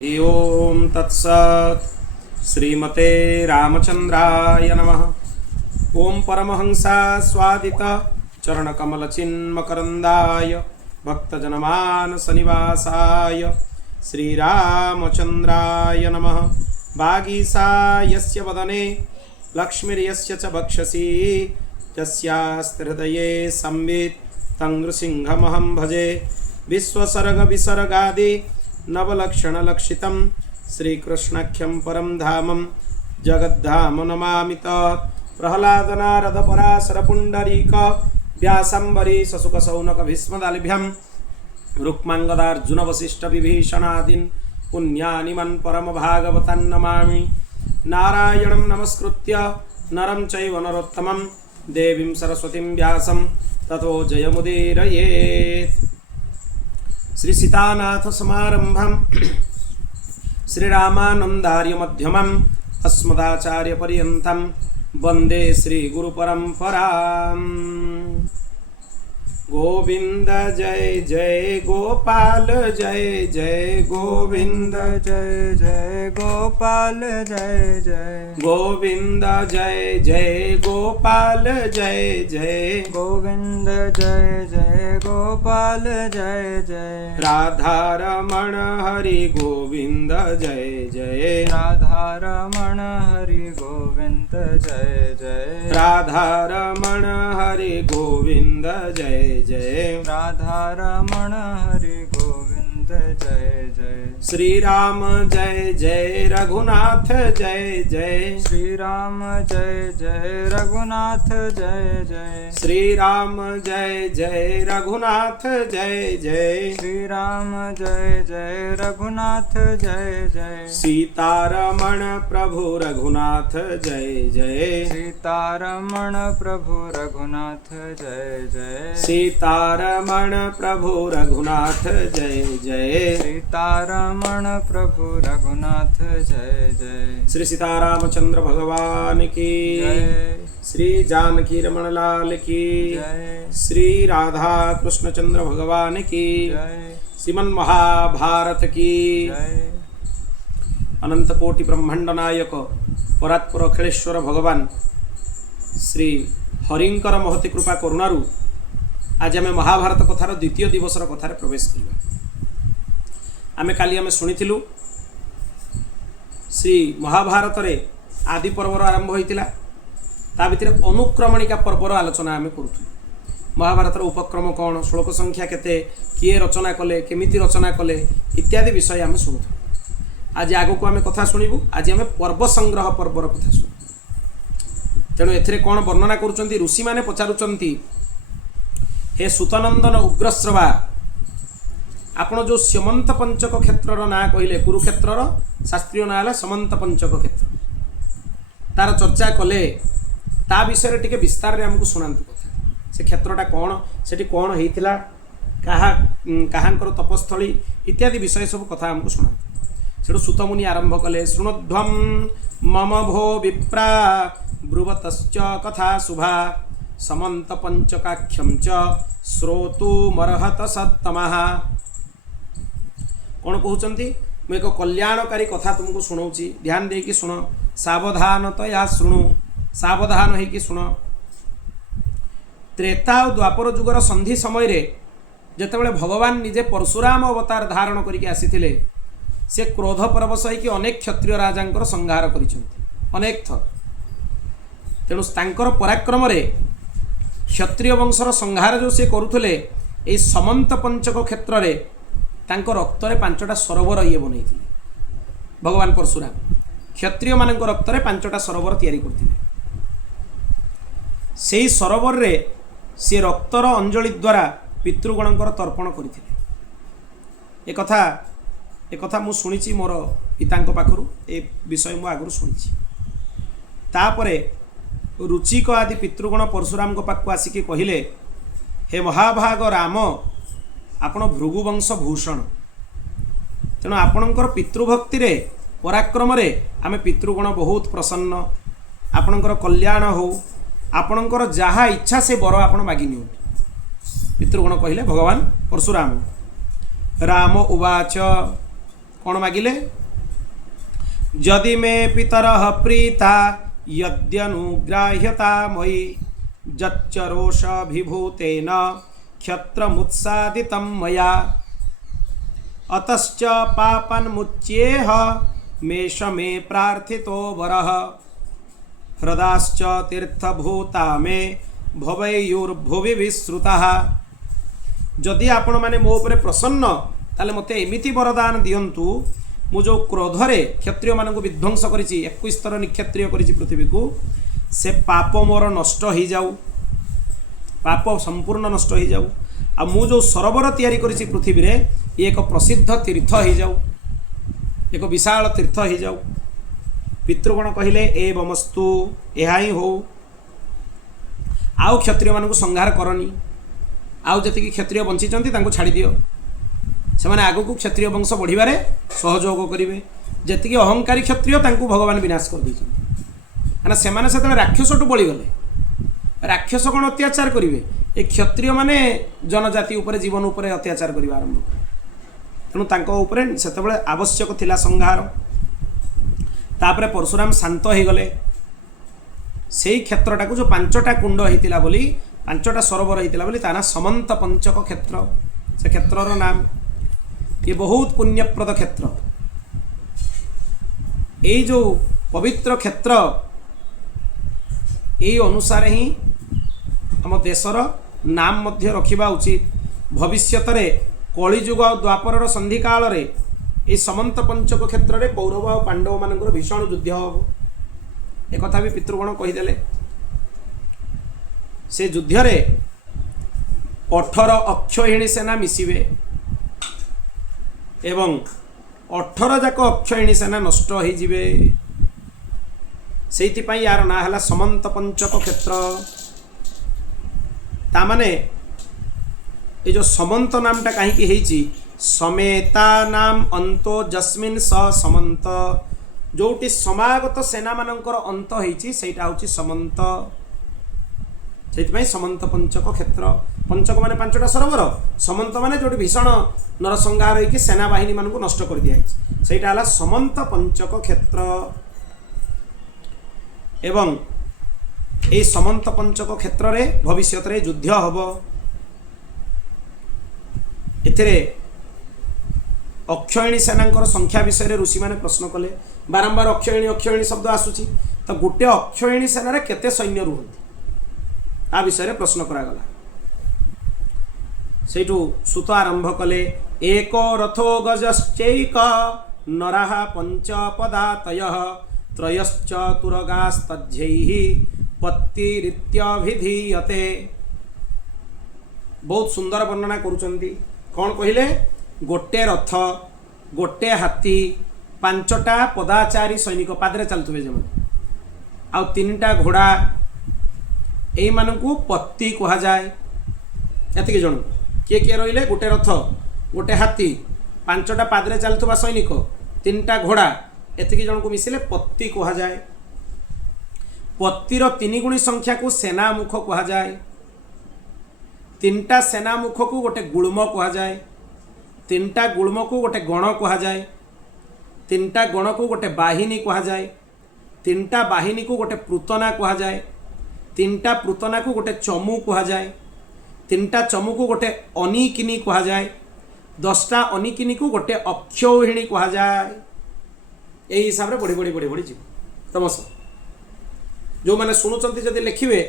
ओम तत्सत् श्रीमते रामचंद्राय नमः। ओम परमहंसा स्वादित चरणकमलचिन्मकरन्दाय भक्तजनमानसनिवासाय श्रीरामचंद्राय नमः। वागीसा यस्य वदने लक्ष्मीर्यस्य च वक्षसि यस्यास्ति हृदये संवित् तं नृसिंहमहं भजे। विश्वसर्गविसर्गादि नवलक्षणलक्षितं श्रीकृष्णाख्यं परं धामं जगद्धाम नमामि तत्। प्रह्लादनारदपराशरपुण्डरीक व्यासम्बरीशशुकशौनकभीष्मदालिभ्यं रुक्माङ्गदार्जुनवसिष्ठविभीषणादीन् पुण्यानिमन् परमभागवतान् नमामि। नारायणं नमस्कृत्य नरं चैव नरोत्तमं देवीं सरस्वतीं व्यासं ततो जयमुदीरयेत्। श्री सीतानाथ समारंभं श्रीरामानंदार्य मध्यमम् अस्मदाचार्य पर्यन्तं वन्दे श्री गुरु परंपराम्। गोविंद जय जय गोपाल जय जय गोविंद जय जय गोपाल जय जय गोविंद जय जय गोपाल जय जय गोविंद जय जय गोपाल जय जय राधा रमण हरि गोविंद जय जय राधा रमण हरि गोविंद जय जय राधा रमण हरि गोविंद जय जय राधा रमण हरि गोविंद जय जय श्री राम जय जय रघुनाथ जय जय श्री राम जय जय रघुनाथ जय जय श्री राम जय जय रघुनाथ जय जय श्री राम जय जय रघुनाथ जय जय सीतारमण प्रभु रघुनाथ जय जय सीतारमण प्रभु रघुनाथ जय जय सीतारमण प्रभु रघुनाथ जय जय सीतारमण प्रभु रघुनाथ जय जय श्री सीतारामचंद्र भगवान की जय श्री जानकी रमण लाल की जय श्री राधा कृष्णचंद्र भगवान की जय श्रीमन महाभारत की जय अनंत कोटि ब्रह्मांड नायक परात्पर अखिलेश्वर भगवान श्री हरिंकर महती कृपा करुणारू आज आम महाभारत कथार द्वितीय दिवसर कथार प्रवेश करवा। आमे काली आमे सुनिथिलु श्री महाभारत रे आदि पर्वर आरंभ होइतिला ता भितर अनुक्रमणिका पर्वर आलोचना आमे करूथु। महाभारतर उपक्रम कौन, श्लोक संख्या केते, किए रचना कले, केमिति रचना कले इत्यादि विषय आमे सुनुथु। आज आगको आमे कथा सुनिबु। आज आमे पर्व संग्रह पर्वर कथा सुनु। तेणु एथिरे कौन वर्णना करूचंती, ऋषि माने पचारुचंती, हे सुतनंदन उग्रश्रवा आपण जो समंत पंचक क्षेत्रर ना कहले, कुरुक्षेत्रर शास्त्रीय ना है समंत पंचक क्षेत्र, तार चर्चा कले ता विषय टिके विस्तार रे हमको सुनांतु कथा। से क्षेत्रटा कौन, सेठी कौन हेइतिला, काहांकर तपस्थली इत्यादि विषय सब कथा हमको सुनांतु। सेठु सुतमुनि आरंभ कले, शृणुध्वं मम भो विप्रा ब्रुवतश्च कथा शुभा समंत पंचकाख्यम च श्रोतुमर्हत सत्तमः। कौन कहउचंती, मैं एक कल्याणकारी कथा तुमको सुनाऊँगी, ध्यान देकी सुन, सावधानतया शुणु, सावधान होइकी सुन। त्रेता और द्वापर जुगर संधि समय रे जेतेबेले भगवान निजे परशुराम अवतार धारण करिके आसीथिले, से क्रोध परवश होइकी अनेक क्षत्रिय राजांकर संहार करिसंती अनेक थर। तेणु तांकर पराक्रम रे क्षत्रिय वंशर संहार जो से करुथले, ए समंत पंचक क्षेत्र रे तांको रक्त रे 5टा सरोवर ये बनैथिले। भगवान परशुराम क्षत्रिय मानक रक्त रे 5टा सरोवर तैयारी करथिले। सेही सरोवर रे से रक्तर अंजलि द्वारा पितृगणंकर तर्पण करथिले। ए कथा मु सुनिछि मोर पितांको पाखरु, ए विषय मु आगरु सुनिछि। तापरे रुचिक आदि पितृगण परशुराम को पाखु आसिकी कहिले, हे महाभाग राम, आपण भृगुवंश भूषण, तेणु आपणकर पितृभक्ति रे पराक्रम रे आमे पितृगण बहुत प्रसन्न, आपणकर कल्याण हो, आपणकर जहा इच्छा से बर आपण मागी निउ। पितृगण कहिले भगवान परशुराम। राम उवाच कौन मागिले जदि मे पितरः प्रीता यद्यनुग्राह्यता मयि जच्चरोषभिभूतेन क्षत्रमुत्सादितं मया अतश्च पापन्मुच्येह मेष मे प्रार्थितो वरः हृदाश्च तीर्थभूता मे भवैयुर्भुवि विश्रुतः जदि आपण माने मो उपरे प्रसन्न ताले मते एमिति वरदान दियंतु मु जो क्रोधरे क्षत्रिय मानक विध्वंस करिछि 21 थर निक्षत्रिय करिछि पृथ्वी को से पाप मोर नष्ट हो जाऊ पाप संपूर्ण नष्ट हो जाऊ आ मु जो सरोवर तैयारी करिछि पृथ्वी रे एक प्रसिद्ध तीर्थ हो जाऊ एक विशाल तीर्थ हो जाऊ पितृगण कहिले एवमस्तु एहा ही हो आउ क्षत्रिय मानक संहार करनी आउ जति क्षत्रिय बंचिचंती तांको छाड़ी दियो से माने आगो को क्षत्रिय वंश बढ़िबारे सहयोग करिवे जति अहंकारी क्षत्रिय तांको भगवान विनाश कर दैछन माने से माने सेतले राक्षसटु बळी गले राक्षस कोन अत्याचार करिवे ए क्षत्रिय माने जनजाति ऊपर जीवन ऊपर अत्याचार करिवा आरंभ तेणु तांको ऊपर सेतबेले आवश्यक थिला संहार तापरे परशुराम शांत हो गले से क्षेत्रटा को जो 5टा कुंड होता बोली 5टा सरोवर होता बोली ता ना समंत पंचक क्षेत्र से क्षेत्रर नाम ये बहुत पुण्यप्रद क्षेत्र ये जो पवित्र क्षेत्र यही अनुसार ही आम देशर नाम मध्य रखिबा उचित भविष्यत रे कलिजुग और द्वापर संधि काल रे ये समंत पंचक क्षेत्र में कौरव और पांडव मानकर भीषण युद्ध हम एक कथा भी पितृगण कहीदेले से युद्ध रे 18 अक्षयिणी सेना मिसिबे एवं 18 जाक अक्षयिणी सेना नष्ट हो जिवे सेति पई यार ना हला समंत पंचक क्षेत्र ता माने ये जो समंत नामटा कहीं हेची समेता नाम अंतो जस्मिन स समंत जोटी समागत सेना मानकर अंत होईची सेटा होची समंत सेति समंत पंचक क्षेत्र पंचक माने 5टा सरोवर समंत माने जोटी भीषण नरसंहार होईकी सेना बाहिनी मानकु नष्ट कर दिया सेटा हला समंत पंचक क्षेत्र एवं ए समंत पंचक क्षेत्र रे भविष्यत रे युद्ध हबो एथिरे अक्षयिणी सेना संख्या विषय ऋषि मैंने प्रश्न कले बारंबार अक्षयिणी शब्द आसूची तो गोटे अक्षयिणी सेना केते सैन्य रुहति आ विषय प्रश्न करागला सेठू सुत आरंभ कले एक रथो गजश्चैक नराः पंचपदातय त्रयश्चतुरगास्तज्जैः पत्तिरित्यभिधीयते बहुत सुंदर वर्णना करुचंती कौन कहिले गोटे रथ गोटे हाथी 5टा पदाचारी सैनिक पादरे चलुवे जम आउ 3टा घोड़ा यही मानू पत्ती कह जाए एतिक जन किए किए रहिले गोटे रथ गोटे हाथी 5टा पादरे चलुवा सैनिक 3टा घोड़ा एतिक जन को मिसिले पत्ती कह जाए पत्तीर 3 गुणी संख्या को सेना मुख कह जाए 3टा सेना मुख को गोटे गुल्म कह जाए 3टा गुल्म को गोटे गण कह जाए 3टा गण को गोटे बाहिनी कह जाए 3टा बाहिनी को गोटे पृतना कह जाए 3टा पृतना को गोटे चमू कह जाए 3टा चमू को गोटे अनिकिनी कह जाए 10टा अनिकिनी को गोटे अक्षौहिणी कह जाए यही हिसाब से बढ़ी बढ़ी बढ़ी बढ़ी जीव क्रमश जो मैंने शुणुंट जब लिखे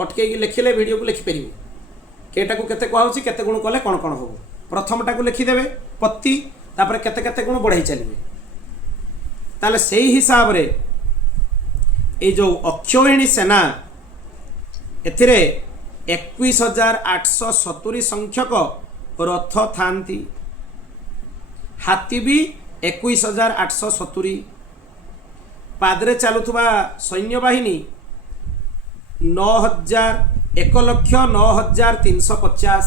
अटके लिखिले वीडियो को लिखिपर केटा को केते कहउची केते गुण कले कौन कौन हो प्रथमटा को लिखिदेवे पत्ती तापर केते केते गुण बढ़ाई चलिए ताले सही हिसाब रे ए जो अक्षौहिणी सेना एथिरे 21,870 संख्यक रथ थांती हाथी भी 21,870 पादरे चलुवा सैन्य बाहिनी 1,09,350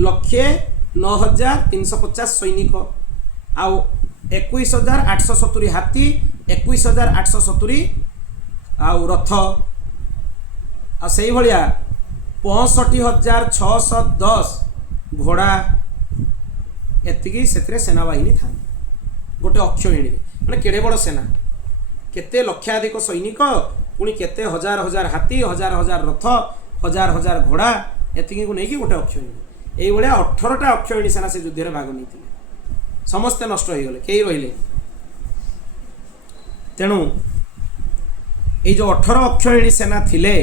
लक्षे 9,350 सैनिक आउ 21,870 हाथी 21,870 आउ रथ आ सही भलिया 65,610 घोड़ा ଏତିକି ସେଥିରେ ସେନାବାହିନୀ ଥାନ୍ତି ଗୋଟେ ଅକ୍ଷୟିଣୀ ମାନେ କେଡ଼େ ବଡ଼ ସେନା କେତେ ଲକ୍ଷାଧିକ ସୈନିକ ପୁଣି କେତେ ହଜାର ହଜାର ହାତୀ ହଜାର ହଜାର ରଥ ହଜାର ହଜାର ଘୋଡ଼ା ଏତିକିକୁ ନେଇକି ଗୋଟେ ଅକ୍ଷୟିଣୀ ଏଇଭଳିଆ 18ଟା ଅକ୍ଷୟିଣୀ ସେନା ସେ ଯୁଦ୍ଧରେ ଭାଗ ନେଇଥିଲେ ସମସ୍ତେ ନଷ୍ଟ ହୋଇଗଲେ କେହି ରହିଲେ ତେଣୁ ଏଇ ଯେଉଁ 18 ଅକ୍ଷୟିଣୀ ସେନା ଥିଲେ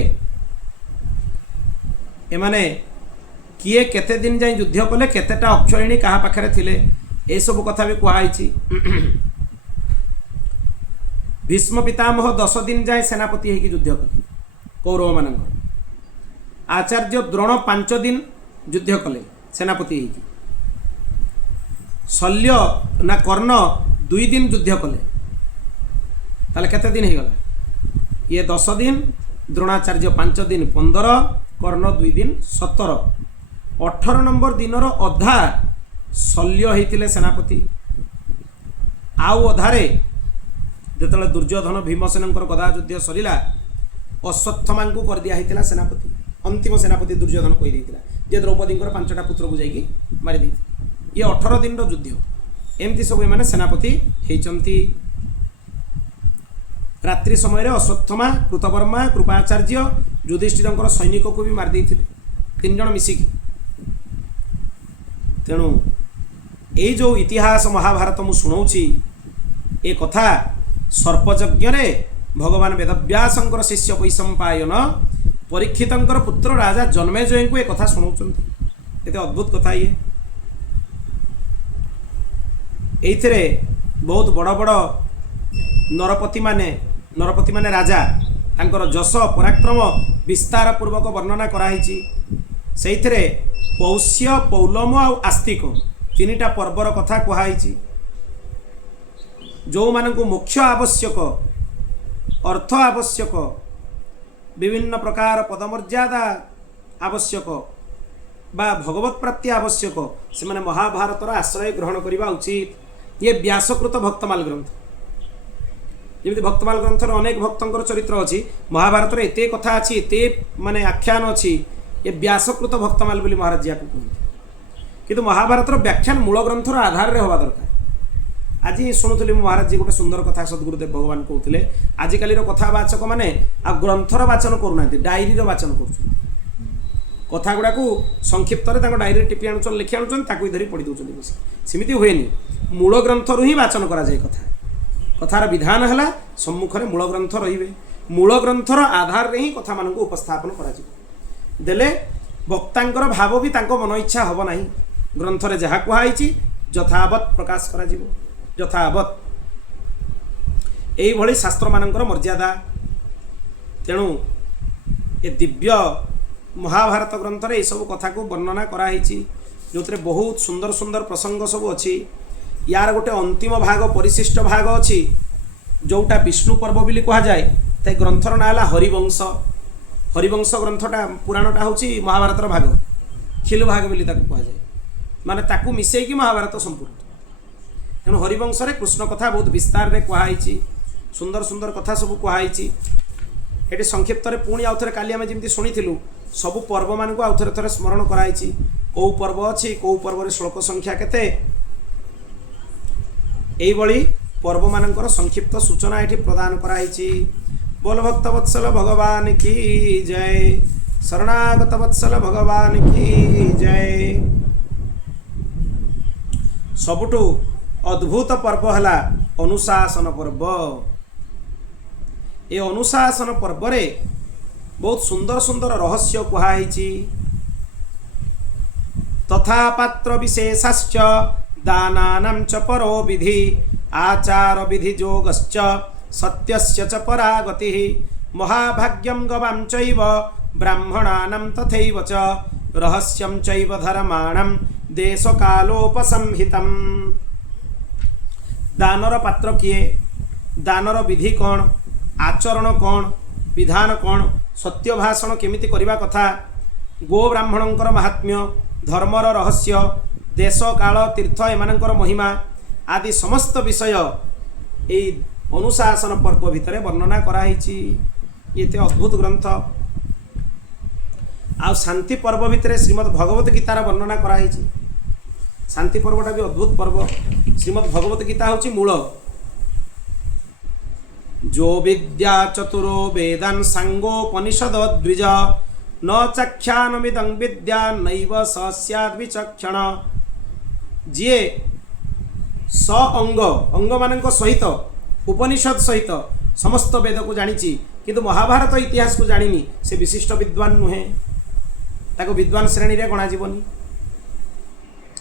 ଏମାନେ କିଏ କେତେ ଦିନ ଯାଇ ଯୁଦ୍ଧ କଲେ କେତେଟା ଅକ୍ଷୟିଣୀ କାହା ପାଖରେ ଥିଲେ ଏସବୁ କଥା ବି କୁହାଯାଇଛି ଭୀଷ୍ମ ପିତାମହ 10 ଦିନ ଯାଏ ସେନାପତି ହେଇକି ଯୁଦ୍ଧ କଲେ କୌରବମାନଙ୍କର ଆଚାର୍ଯ୍ୟ ଦ୍ରୋଣ 5 ଦିନ ଯୁଦ୍ଧ କଲେ ସେନାପତି ହେଇକି ଶଲ୍ୟ ନା କର୍ଣ୍ଣ 2 ଦିନ ଯୁଦ୍ଧ କଲେ ତାହେଲେ କେତେ ଦିନ ହେଇଗଲା ଇଏ 10 ଦିନ ଦ୍ରୋଣାଚାର୍ଯ୍ୟ 5 ଦିନ 15 କର୍ଣ୍ଣ 2 ଦିନ 17 18 ନମ୍ବର ଦିନର ଅଧା ଶଲ୍ୟ ହେଇଥିଲେ ସେନାପତି ଆଉ ଅଧାରେ ଯେତେବେଳେ ଦୁର୍ଯ୍ୟୋଧନ ଭୀମସେନଙ୍କର ଗଦା ଯୁଦ୍ଧ ସରିଲା ଅଶ୍ୱତ୍ଥମାଙ୍କୁ କରିଦିଆ ହେଇଥିଲା ସେନାପତି ଅନ୍ତିମ ସେନାପତି ଦୁର୍ଯ୍ୟୋଧନ କହିଦେଇଥିଲା ଯେ ଦ୍ରୌପଦୀଙ୍କର 5ଟା ପୁତ୍ରକୁ ଯାଇକି ମାରିଦେଇଥିଲେ ଇଏ 18 ଦିନର ଯୁଦ୍ଧ ଏମିତି ସବୁ ଏମାନେ ସେନାପତି ହେଇଛନ୍ତି ରାତ୍ରି ସମୟରେ ଅଶ୍ୱତ୍ଥମା କୃତବର୍ମା କୃପାଚାର୍ଯ୍ୟ ଯୁଧିଷ୍ଠିରଙ୍କର ସୈନିକକୁ ବି ମାରିଦେଇଥିଲେ 3 ଜଣ ମିଶିକି ତେଣୁ ଏଇ ଯେଉଁ ଇତିହାସ ମହାଭାରତ ମୁଁ ଶୁଣାଉଛି ଏ କଥା ସର୍ପଯଜ୍ଞରେ ଭଗବାନ ବେଦବ୍ୟାସଙ୍କର ଶିଷ୍ୟ ବୈଶମ୍ପାୟନ ପରୀକ୍ଷିତଙ୍କର ପୁତ୍ର ରାଜା ଜନ୍ମେଜୟଙ୍କୁ ଏ କଥା ଶୁଣାଉଛନ୍ତି ଏତେ ଅଦ୍ଭୁତ କଥା ଇଏ ଏଇଥିରେ ବହୁତ ବଡ଼ ବଡ଼ ନରପତି ମାନେ ରାଜା ତାଙ୍କର ଯଶ ପରାକ୍ରମ ବିସ୍ତାର ପୂର୍ବକ ବର୍ଣ୍ଣନା କରାହେଇଛି ସେଇଥିରେ ପୌଷ୍ୟ ପୌଲମ ଆଉ ଆସ୍ତିକ 3ଟା ପର୍ବର କଥା କୁହାଯାଇଛି ଯେଉଁମାନଙ୍କୁ ମୋକ୍ଷ ଆବଶ୍ୟକ ଅର୍ଥ ଆବଶ୍ୟକ ବିଭିନ୍ନ ପ୍ରକାର ପଦମର୍ଯ୍ୟାଦା ଆବଶ୍ୟକ ବା ଭଗବତ ପ୍ରାପ୍ତି ଆବଶ୍ୟକ ସେମାନେ ମହାଭାରତର ଆଶ୍ରୟ ଗ୍ରହଣ କରିବା ଉଚିତ ଇଏ ବ୍ୟାସକୃତ ଭକ୍ତମାଲ ଗ୍ରନ୍ଥ ଯେମିତି ଭକ୍ତମାଲ ଗ୍ରନ୍ଥରେ ଅନେକ ଭକ୍ତଙ୍କର ଚରିତ୍ର ଅଛି ମହାଭାରତରେ ଏତେ କଥା ଅଛି ଏତେ ମାନେ ଆଖ୍ୟାନ ଅଛି ଏ ବ୍ୟାସକୃତ ଭକ୍ତମାଲ ବୋଲି ମହାରାଜ ୟାକୁ କୁହନ୍ତି କିନ୍ତୁ ମହାଭାରତର ବ୍ୟାଖ୍ୟାନ ମୂଳ ଗ୍ରନ୍ଥର ଆଧାରରେ ହେବା ଦରକାର ଆଜି ଶୁଣୁଥିଲି ମୁଁ ମହାରାଜଜୀ ଗୋଟେ ସୁନ୍ଦର କଥା ସଦ୍ଗୁରୁଦେବ ଭଗବାନ କହୁଥିଲେ ଆଜିକାଲିର କଥାବାଚକ ମାନେ ଆଉ ଗ୍ରନ୍ଥର ବାଚନ କରୁନାହାନ୍ତି ଡାଇରୀର ବାଚନ କରୁଛନ୍ତି କଥା ଗୁଡ଼ାକୁ ସଂକ୍ଷିପ୍ତରେ ତାଙ୍କ ଡାଇରୀରେ ଟିପି ଆଣୁଛନ୍ତି ଲେଖି ଆଣୁଛନ୍ତି ତାକୁ ଧରି ପଢ଼ି ଦେଉଛନ୍ତି ବସି ସେମିତି ହୁଏନି ମୂଳ ଗ୍ରନ୍ଥରୁ ହିଁ ବାଚନ କରାଯାଏ କଥାର ବିଧାନ ହେଲା ସମ୍ମୁଖରେ ମୂଳ ଗ୍ରନ୍ଥ ରହିବେ ମୂଳ ଗ୍ରନ୍ଥର ଆଧାରରେ ହିଁ କଥାମାନଙ୍କୁ ଉପସ୍ଥାପନ କରାଯିବ ଦେଲେ ବକ୍ତାଙ୍କର ଭାବ ବି ତାଙ୍କ ମନ ଇଚ୍ଛା ହେବ ନାହିଁ ଗ୍ରନ୍ଥରେ ଯାହା କୁହାଯାଇଛି ଯଥାବତ୍ ପ୍ରକାଶ କରାଯିବ ଯଥାବତ୍ এইভাবে শাস্ত্রমানଙ୍କର মর্যাদা তেণু এ দিব্য মহাভারত গ্রন্থরে এইসব কথাকে বর্ণনা করা হয়েছি যে বহুত সুন্দর সুন্দর প্রসঙ্গ সব অছি ইয়ার গোটে অন্তিম ভাগ পরিশিষ্ট ভাগ অছি যেটা বিষ্ণু পর্ব বলে কুহযায় তাই গ্রন্থর না হল হরিবংশ হরিবংশ গ্রন্থটা পুরাণটা হচ্ছে মহাভারতর ভাগ খিল ভাগ বলে তাকে কুহযায় মানে তাকে মিশাইকি মহাভারত সম্পূর্ণ তেমন হরিবংশরে কৃষ্ণ কথা বহুত বিস্তারে কুহযাই সুন্দর সুন্দর কথা সব কুহযাই এটি সংক্ষিপ্তরে পুঁ আউথরে কালি আমি যেমন শুনিলু সবু পর্ব মানুষ আউথরে থরে স্মরণ করাইছি কেউ পর্ব অছি কেউ পর্বরে শ্লোক সংখ্যা কেতে এইভাবে পর্ব মানଙ୍କର সংক্ষিপ্ত সূচনা এটি প্রদান করাইছি बोल भक्त वत्सल भगवान की जय शरणागत वत्सल भगवान की जय सबुठु अद्भुत पर्व है अनुशासन पर्व ए अनुशासन पर्व रे बहुत सुंदर सुंदर रहस्य कुहाई तथा पात्र विशेषश्च दानानां च परो विधि आचार विधि जोगश्च सत्यस्य च परा गतिः महाभाग्यं गवां चैव ब्राह्मणानां तथैव च रहस्यं चैव धर्माणां देशकालोपसंहितम् दानर पात्र किए दानर विधि कौन आचरण कौन विधान कौन सत्य भाषण केमिति करिबा कथा गो ब्राह्मणंकर महात्म्य धर्मर रहस्य देश काल तीर्थ एमानंकर महिमा आदि समस्त विषय ए अनुशासन पर्व भितर वर्णना कराई ये अद्भुत ग्रंथ आ शांति पर्व भितर श्रीमद् भगवत गीतार वर्णना कराई शांति पर्वटा भी अद्भुत पर्व। श्रीमद् भगवत गीता हूँ मूल। जो विद्या चतुरो वेदान सांगोपनिषद द्विज न चक्षानमिदं विद्या नैव स स्याद् विचक्षण। जी स अंग अंग मानक सहित उपनिषद सहित समस्त वेद को जानी किंतु महाभारत इतिहास को जानी से विशिष्ट विद्वान नुहे, ताको विद्वान श्रेणी रे गणा जीवनी।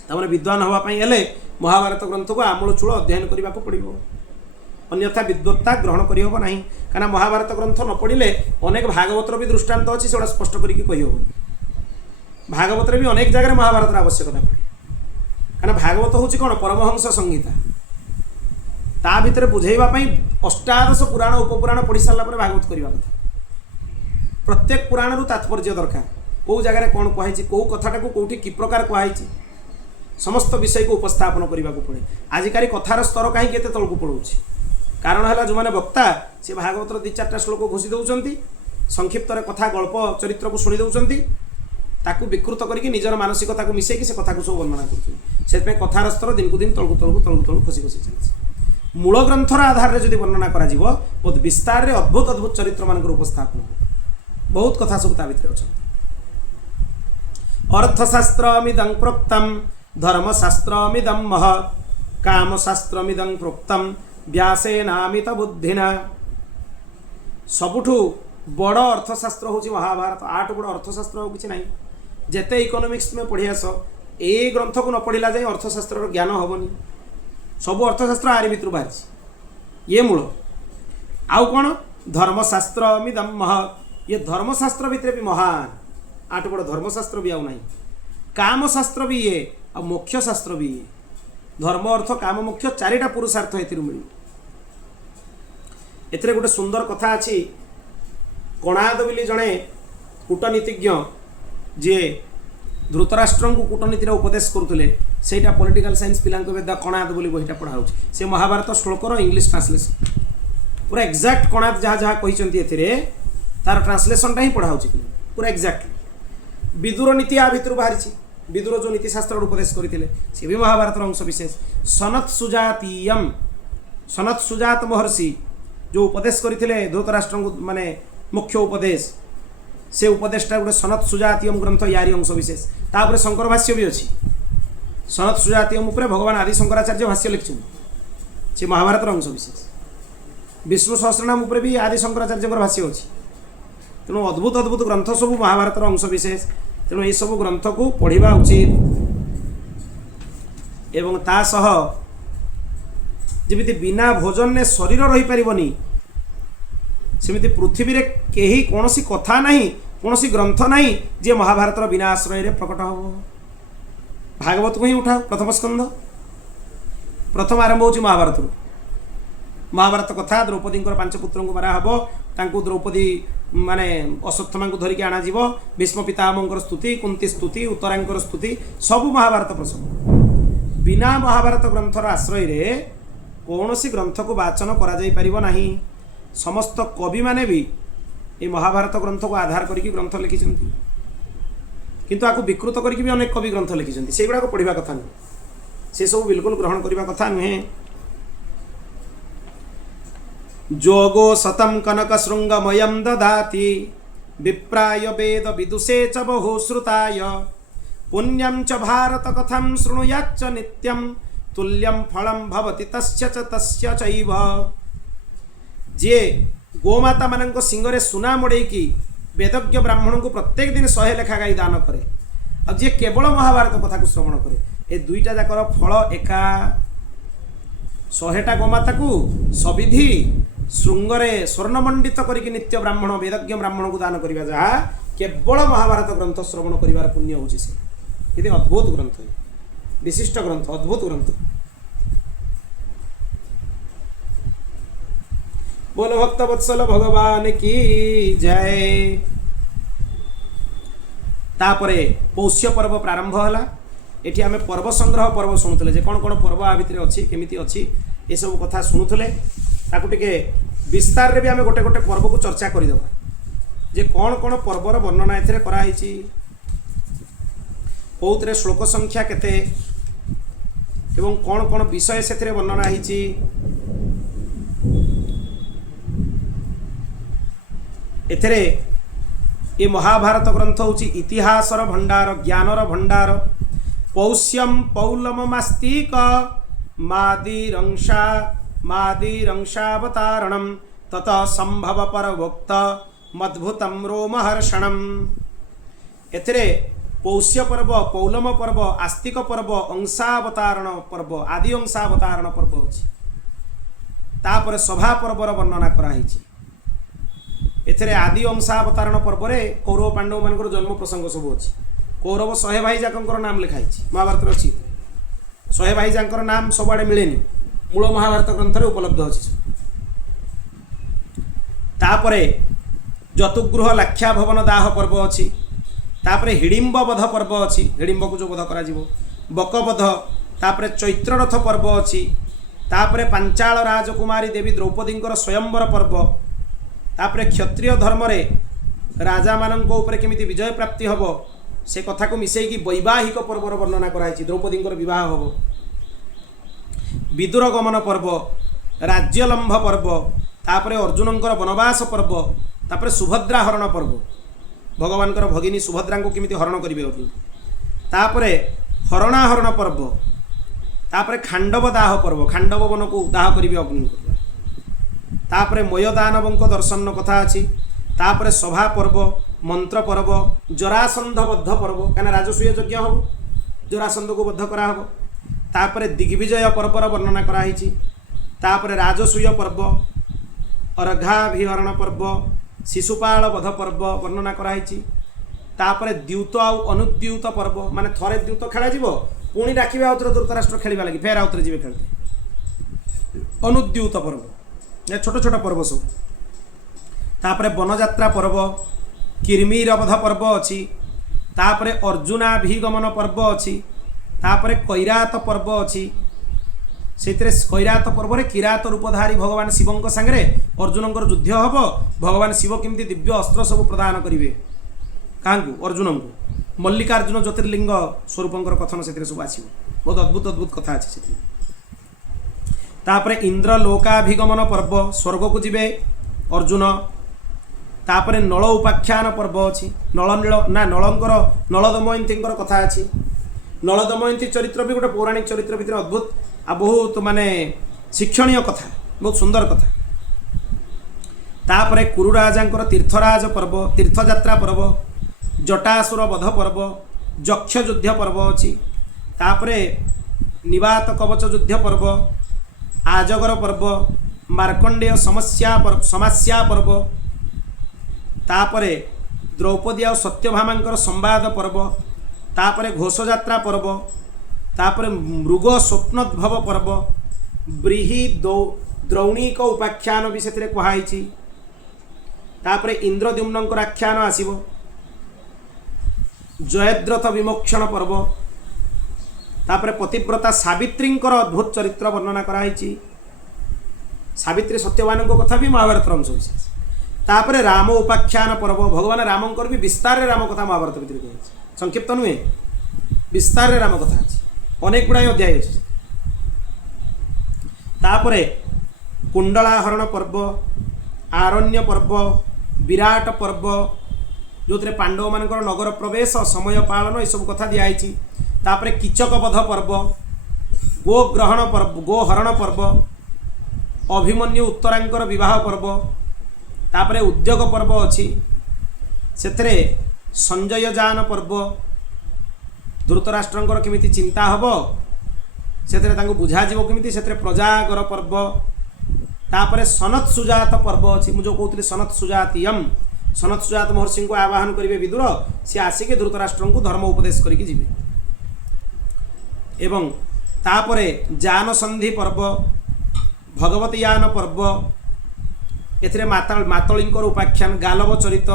तमने विद्वान होवाई हेले महाभारत ग्रंथ को आमूलचूल अध्ययन करने को पड़ो, अन्यथा विद्वत्ता ग्रहण करहब ना। कहीं महाभारत ग्रंथ न पढ़ले अनेक भागवतर भी दृष्टांत अच्छी से स्पष्ट करके कहीहब। भागवत भी अनेक जगह महाभारत आवश्यकता पड़े, कहीं भागवत हूँ कौन परमहंस संहिता, ता भितर बुझेवाई अष्टादश पुराण उपपुराण पढ़ी सारा भागवत करने कथा। प्रत्येक पुराण तात्पर्य दरकार, कौ जगह कौन कहुई, कौ कथाटा को कौटी कि प्रकार कहुई, समस्त विषय को उपस्थापन करने को पड़े। आजिकारी कथार स्तर कहीं केते तलकू पड़ो, कारण है जो मैंने वक्ता से भागवतर 2-4टा श्लोक घोषी दौरान संक्षिप्त कथा गल्प चरित्र को शुणी दौरान ताकू विकृत करके निजर मानसिकता को मिसेकी से कथा को सब वर्णना कर कथार स्तर दिन को दिन तलकू तलकू तलकू तलकू खसी खसी चलती। मूल ग्रंथर आधार में जब वर्णना करा बहुत विस्तार में अद्भुत अद्भुत चरित्र मान उपस्थापन बहुत कथा सब ता भितर अच्छा। अर्थशास्त्रमिदं प्रोक्तम धर्मशास्त्रमिदं मह कामशास्त्रमिदं प्रोक्तम व्यासेनामित बुद्धिना। सबुठु बड़ अर्थशास्त्र हूँ महाभारत। आठ बड़ अर्थशास्त्र हो कि नहीं, जेते इकोनॉमिक्स में पढ़ी आस ए ग्रंथ को न पढ़ला जाए अर्थशास्त्र ज्ञान हेनी। सबू अर्थशास्त्र आरि भितर बाहरी ये मूल। आउ कौन धर्मशास्त्रमिदं मह, ये धर्मशास्त्र भितर भी महान। आठ बड़ धर्मशास्त्र भी आउ नहीं, कामशास्त्र भी ये आ मोक्ष शास्त्र भी ये। धर्म अर्थ काम मोक्ष 4टा पुरुषार्थ ए मिल। एथिरे गोटे सुंदर कथा अच्छी। कणाद बोली जड़े कूटनीतिज्ञ जी धृतराष्ट्र को कूटनीतिर उपदेश करुले, सेटा पॉलिटिकल साइंस पिला कणाद बोली बहीटा पढ़ा से महाभारत श्लोकर इंग्लिश ट्रांसलेशन पूरा एक्जाक्ट कणाद जहाँ जहाँ कहते तार ट्रांसलेसनटा ही पढ़ा पूरा एक्जाक्टली। विदुर नीति आ भितर बाहरी, विदुर जो नीतिशास्त्र उपदेश करते सी भी महाभारत अंश विशेष। सनत सुजातीयम, सनत सुजात महर्षि जो उपदेश करते धृतराष्ट्र को माने मुख्य उपदेश, से उपदेशटा गोटे सनत सुजातीयम ग्रंथ यारी अंश विशेष। तापर शंकर भाष्य भी अच्छी। सनत सुजातीयम उपरे भगवान आदि शंकराचार्य भाष्य लिखिं, से महाभारत अंश विशेष। विष्णु सहस्रनाम उपरे भी आदि शंकराचार्य भाष्य अच्छी। तेणु अद्भुत अद्भुत ग्रंथ सब महाभारत अंश विशेष। तेणु ये सब ग्रंथ को पढ़ा उचित। एवं ता सह जमिति बिना भोजन ने शरीर रही पारिबनी, सेमिति पृथ्वी रे केही कोनोसी कथा नहीं, कोनोसी ग्रंथ नहीं जे महाभारत बिना आश्रय रे प्रकट हो। भागवत को ही उठा, प्रथम स्कंध प्रथम आरंभ होची महाभारत। महाभारत कथा द्रौपदी 5 पुत्र को मारा हम, तांको द्रौपदी माने अश्वत्थमा को धरिकी आना जीव। भीष्म पितामहर स्तुति, कुंती स्तुति, उत्तरांकर स्तुति सब महाभारत प्रसंग। बिना महाभारत ग्रंथर आश्रय रे कौनसी ग्रंथ को वाचन करा जाई परिबो नाही। समस्त कवि माने भी ये महाभारत ग्रंथ को आधार करके ग्रंथ लिखिछन्ति, किंतु आकु विकृत करके भी अनेक कवि ग्रंथ लिखिछन्ति। से गुडा को पढ़िबा कथा नहीं, से सब बिल्कुल ग्रहण करबा कथा नुहे। जोगो शतम कनक श्रृंगमयम ददाति विप्राय वेद विदुषे च बहुश्रुताय पुण्यम च भारत कथम शृणुयाच्च नित्यम तुल्यम फलम भवति तस्य च तस्य चैव। जे गोमाता मानक सिंगरे सुना मोड़ेकी वेदज्ञ ब्राह्मण को प्रत्येक दिन 100 लेखा गाई दान करे, और जे केवल महाभारत कथा को श्रवण करे, ए दुईटा जाकर फल एका। 100टा गोमाता को सविधि श्रृंगरे स्वर्णमंडित करके नित्य ब्राह्मण वेदज्ञ ब्राह्मण को दान करिबा, जहाँ केवल महाभारत ग्रंथ श्रवण करिवार पुण्य होची। से ये अद्भुत ग्रंथ, विशिष्ट ग्रंथ, अद्भुत ग्रंथ। बोलो भक्त वत्सल भगवान की जय। तापरे पौष्य पर्व प्रारंभ होला। एठी आमे पर्व संग्रह पर्व शुणुले जे कौन कौन पर्व आ भितर अच्छी केमिति अच्छी ये सब कथा शुणुले। ताकू टिके विस्तार रे भी आमे गोटे गोटे पर्व को चर्चा करदेवा जे कौन कौन पर्वर वर्णना एथिरे कराई, कौतरे श्लोक संख्या केते, एवं कौन कौन विषय से वर्णना होती एथिरे ये महाभारत ग्रंथ हूँ इतिहासर भंडार ज्ञानर भंडार पौष्यम पौलमस्तिक मादिरंशावतारणम तत संभव परवोक्त मद्भुतम रोमहर्षणम एथिरे पौष्य पर्व पौलम पर्व आस्तिक पर्व अंशावतारण पर्व आदि अंशावतारण पर्व होछि तापर सभा पर्वर वर्णना कराई एथिरे आदि अंशावतारण पर्व रे कौरव पांडव मानकर जन्म प्रसंग सब अच्छी कौरव 100 भाई जाकर नाम लिखाई महाभारत अच्छी 100 भाई जाकर नाम सबुआड़े मिलेनि मूल महाभारत ग्रंथ रे उपलब्ध अच्छी तापरे जतुगृह लाक्षा भवन दाह पर्व अच्छी तापरे हिडिंब बध पर्व अच्छी हिडिंब को जो बध करा जीवो बक बध तापरे चैत्र रथ पर्व अच्छी तापरे पांचाल राजकुमारी देवी द्रौपदी स्वयंवर पर्व तापरे क्षत्रिय धर्म रे राजा मानक ऊपर केमिति विजय प्राप्ति हबो से कथा को मिसेकी वैवाहिक पर्वर वर्णना कराई द्रौपदी विवाह हबो विदुर गमन पर्व राज्यलंभ पर्व तापरे अर्जुनंकर वनवास पर्व तापरे सुभद्रा हरण पर्व भगवान भगिनी सुभद्रा को केमिति हरण करिवे अर्जुन तापरे हरणाहरण पर्व तापरे खांडव दाह पर्व खांडव वन को दाह करिवे अग्नि तापरे मयदानवंक दर्शन कथा अच्छी तापरे सभा पर्व मंत्र पर्व जरासंध बद्ध पर्व क्या राजसूय यज्ञ हम जरासंध को बद्ध करा हबो तापरे दिग्विजय पर्वर वर्णना कराई तापरे राजसूय पर्व अर्घाभिहरण पर्व शिशुपाल वध पर्व वर्णना कराई तापरे द्यूत आउ अनुद्यूत पर्व माने थरे द्यूत खेला जीवो पुणी डाकिबे आउतरे धृतराष्ट्र खेलिबा लागि फेर आउतरे जीवे खेलते अनुद्यूत पर्व ये छोट छोट पर्व सब तापरे वनयात्रा पर्व किरमीर वध पर्व अच्छी तापरे अर्जुनाभिगमन पर्व अच्छी तापरे कैरात पर्व अच्छी से कैरात पर्व रे किरात रूपधारी भगवान शिवंक संगे अर्जुनंकर युद्ध हम भगवान शिव केमती दिव्य अस्त्र सब प्रदान करेंगे क्या अर्जुन को मल्लिकार्जुन ज्योतिर्लिंग स्वरूपंकर कथन से सब आस बहुत अद्भुत अद्भुत कथा अच्छे तापरे इंद्र लोकाभिगमन पर्व स्वर्ग को जीवे अर्जुन तापरे नल उपाख्यान पर्व अच्छी नल नील ना नलंकर नल दमयंती कथा अच्छी नल दमयंती चरित्र भी गोटे पौराणिक चरित्र भितर अद्भुत आ बहुत माने शिक्षणीय कथा बहुत सुंदर कथा तापरे कुरुराजांकर तीर्थराज पर्व तीर्थयात्रा पर्व जटासुर वध पर्व यक्ष युद्ध पर्व अच्छी तापरे निवात कवच युद्ध पर्व आजगर पर्व मार्कंडेय समस्या पर्व तापरे द्रौपदी और सत्यभामांकर संवाद पर्व तापरे घोषयात्रा पर्व तापरे मृग स्वप्नोद्भव पर्व ब्रीहि द्रौणीक उपाख्यान भी से कहुई तापरे इंद्रद्युम्नंकर आख्यान आसीबो जयद्रथ विमोक्षण पर्व तापरे पतिव्रता सावित्रींकर अद्भुत चरित्र वर्णना कराई सावित्री सत्यवान कथा भी महाभारत अंश विशेष तापरे राम उपाख्यान पर्व भगवान रामंकर भी विस्तार रे राम कथा महाभारत भितर कही संक्षिप्त नुहे विस्तार रे राम कथा अच्छी अनेक गुड़ाई अध्याय अच्छे तापरे कुंडलाहरण पर्व आरण्य पर्व विराट पर्व जो पांडव मानकर नगर प्रवेश समय पालन ये सब कथा दिखाई तापरे कीचक वध पर्व गो ग्रहण पर्व गो हरण पर्व अभिमन्यु उत्तरांकर विवाह पर्व तापरे उद्योग पर्व अच्छी से संजय जान पर्व धृतराष्ट्रंकर केमिति चिंता हब से बुझा जीव केमिति से प्रजागर पर्व तापरे सनत सुजात पर्व अच्छी मुझे कहते सनत सुजातीयम सनत सुजात महर्षि को आवाहन करेंगे विदुर सी आसिके धृतराष्ट्र को धर्म उपदेश करके जीवे एवं तापरे जान संधि पर्व भगवतीयान पर्व एथिरे मातळींकर उपाख्यान गालव चरित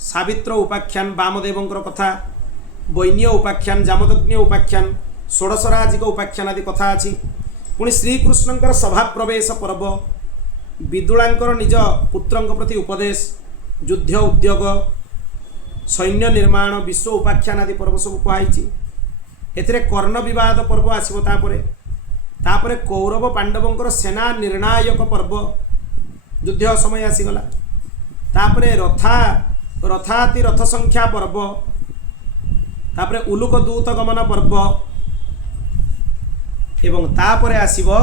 सावित्र उपाख्यान वामदेवंकर कथा वैन्य उपाख्यान जामदग्नि उपाख्यान षोडशराजिक उपाख्यान आदि कथा अच्छी पुणी श्रीकृष्णंकर सभा प्रवेश पर्व विदुलांकर निज पुत्रंक प्रति उपदेश युद्ध उद्योग सैन्य निर्माण विश्व उपाख्यान आदि पर्व सब कहुई एथिरे कर्ण विवाद पर्व आसीबो तापरे कौरव पांडवंकर सेना निर्णायक पर्व युद्ध समय आसीगला तापरे रथाति रथ संख्या पर्व तापरे उलुक दूत गमन पर्व एवं तापरे आसीबो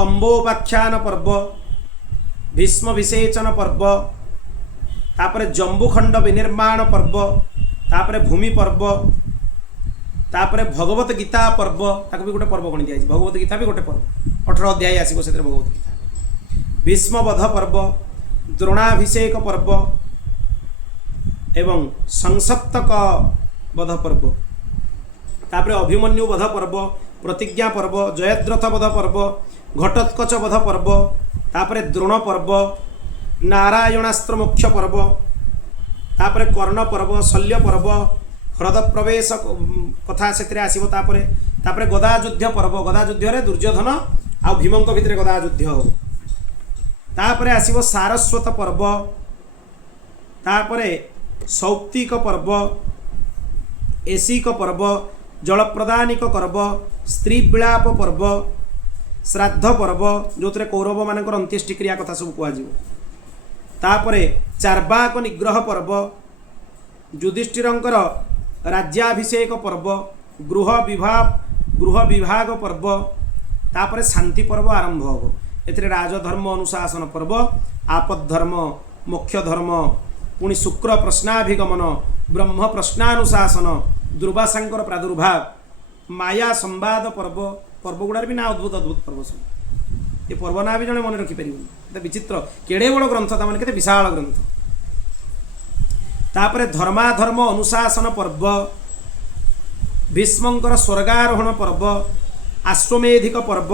अंबोपाख्यान पर्व भीष्म विसेचन पर्व तापरे जंबुखंड विनिर्माण पर्व तापरे भूमि पर्व तापरे भगवत गीता पर्व ताको भी गोटे पर्व गणी दिया भगवत गीता भी गोटे पर्व 18 अध्याय आसीबो सेते भगवत गीता भीष्म वध पर्व द्रोणाभिषेक पर्व एवं संसप्तक वध पर्व तापरे अभिमन्यु वध पर्व प्रतिज्ञा पर्व जयद्रथ वध पर्व घटोत्कच वध पर्व तापरे द्रोण पर्व नारायणास्त्र मुख्य पर्व तापरे कर्ण पर्व शल्य पर्व ह्रद प्रवेश कथा से आसो तापरे गदा युद्ध पर्व गदा युद्ध रे दुर्योधन आ भीमंक भितर गदा युद्ध हो तापरे आसो सारस्वत पर्व तापरे सौप्तिक पर्व एसिक पर्व जल प्रदानिक पर्व स्त्री विलाप पर्व श्राद्ध पर्व जो कौरव मानकर अंत्येष्टि क्रिया कथा सब कहुव तापरे चार्वाक निग्रह पर्व युधिष्ठिरंकर राज्याभिषेक पर्व गृह विभाग पर्व तापरे शांति पर्व आरंभ हो एथिरे राजधर्म अनुशासन पर्व आपद्धर्म मोक्ष धर्म पुणी शुक्र प्रश्नाभिगमन ब्रह्म प्रश्नानुशासन दुर्वासांकर प्रादुर्भाव माया संवाद पर्व पर्व गुड़ार भी ना अद्भुत अद्भुत पर्व सब ये पर्व ना भी जड़े मन रखिपर विचित्र केड़े बड़ ग्रंथ ताने के विशाल ग्रंथ तापरे धर्माधर्म अनुशासन पर्व भीष्मंकर स्वर्गारोहण पर्व आश्वमेधिक पर्व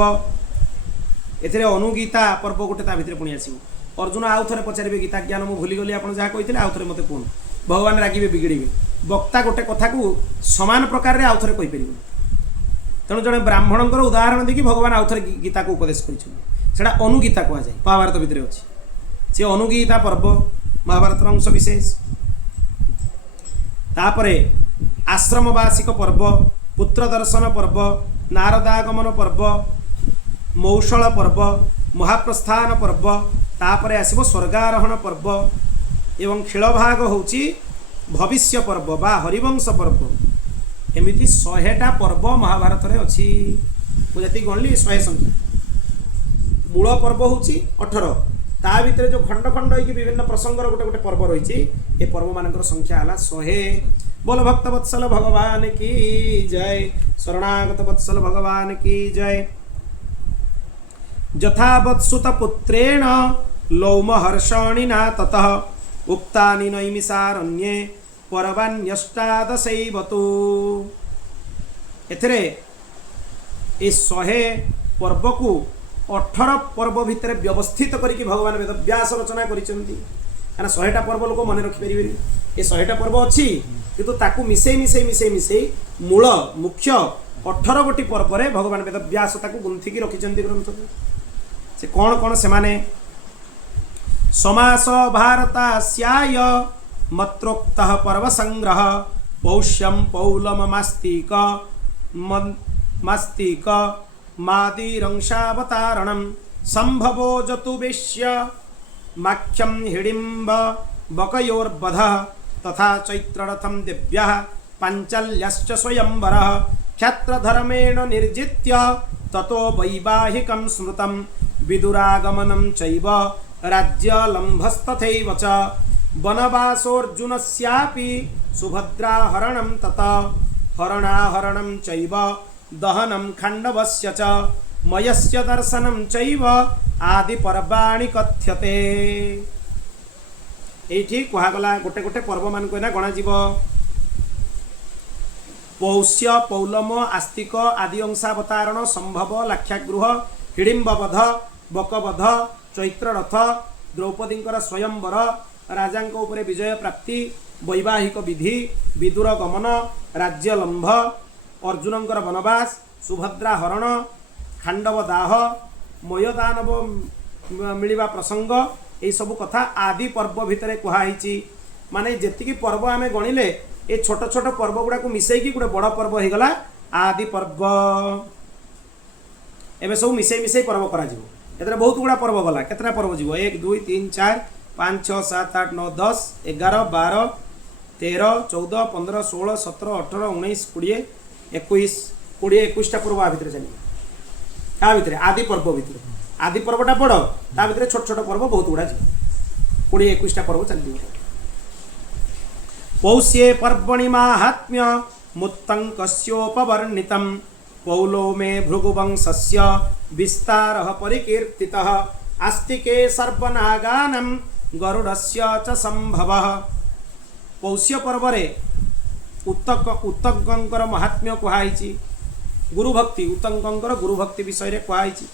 एथिरे अनुगीता पर्व गोटे ता भितर पुणी आसीबो अर्जुन आउ थे पचारे गीता ज्ञान मुझे भूलीगली आप जहाँ कहते आउ थे मत कहूँ भगवान रागिबे बिगड़े वक्ता गोटे कथा को समान प्रकार रे आउ थे कहीपर तेणु जड़े ब्राह्मणकर उदाहरण देखिए भगवान आउ थे गीता को उपदेश कर अनुगीता कहुए महाभारत भितर अच्छी से अनुगीता पर्व महाभारत अंश विशेष तापरे आश्रमवासिक पर्व पुत्र दर्शन पर्व नारदागमन पर्व मौषल पर्व महाप्रस्थान पर्व तापरे आसीबो स्वर्गारोहण पर्व एवं खेलभाग होची भविष्य पर्व बा हरिवंश पर्व एमिति 100टा पर्व महाभारत रे अछि मुझे गणली 100 संख्या मूल पर्व होची 18 ता भितर जो खंड खंड होइकी विभिन्न प्रसंगर गोटे गोटे पर्व रही ए पर्व मानकर संख्या है 100 बोल भक्त वत्सल भगवान की जय शरणागत वत्सल भगवान की जय यथावत्सुत पुत्रेण लौमहर्षणिना ततः उक्तानि नैमिषारण्ये पर्वाण्यष्टादशैवतु एथिरे ए 100 पर्व को 18 पर्व भितर व्यवस्थित करके भगवान वेदव्यास रचना करिसेंती काना 100टा पर्व लोक मन रखि परिबेनी ए 100टा पर्व अछि किंतु ताकू मिसै मूल मुख्य 18 गोटी पर्व रे भगवान वेदव्यास ताकू गुंथिकी रखिसेंती ग्रंथ से कौन से माने समास भारतास्याय मत्रोक्तः पर्व संग्रह पौष्यम पौलम मास्तिक मादिरंशावतारणं संभवो जतुवेश्य माख्यम हिडिम्ब बकयोर्वधः तथा चैत्ररथं दिव्यः पाञ्चल्यश्च स्वयंवरः क्षत्रधर्मेण निर्जित्य ततो वैवाहिकं स्मृतं विदुरागमनं चैव राज्यलम्भस्तथैव च वनवासोऽर्जुनस्यापि सुभद्राहरणं तथा हरणाहरणं चैव दहनं खण्डवस्य च मयस्य दर्शनं चैव आदि पर्वाणि कथ्यते एठी कुहागला गोटे गोटे पर्व मान को ना गणा जीव पौष्य पौलम आस्तिक आदि अंशावतारण संभव लाक्षागृह हिडिम्बवध बकवध चैत्ररथ द्रौपदींकर स्वयंवर राजांक उपरे विजय प्राप्ति वैवाहिक विधि विदुर गमन राज्यलंभ अर्जुनंकर वनवास सुभद्रा हरण खांडव दाह मयदानव मिलिबा प्रसंग यही सब कथा आदि पर्व भितर कहुई माने जेतिकी पर्व आमे गणिले ए छोट छोट पर्व गुड़ा को मिसेकी गोटे बड़ पर्व हो गला आदि पर्व। एबे सब मिसई मिसई पर्व करा जिवो एतरे बहुत गुड़ा पर्व गला केतना पर्व जीवो 1 2 3 4 5 6 7 8 9 10 11 12 13 14 15 16 17 18 19 20 21 20 21 टा पर्व आ भितर चली आ भितर आदि पर्व भितर आदि पर्वटा बड़ ता भितर छोट छोट पर्व बहुत गुड़ा जीवो 20 21 टा पर्व चली पौष्ये पर्वणि माहात्म्य मुत्तंकस्योपवर्णितं पौलो मे भृगुवंशस्य विस्तारः परिकीर्तितः आस्तिके सर्वनागानं गरुडस्य च संभवः। पौष्य पर्व रे उत्तंकर महात्म्य कुहाइछि गुरुभक्ति उत्तंकर गुरुभक्ति विषय रे कुहाइछि।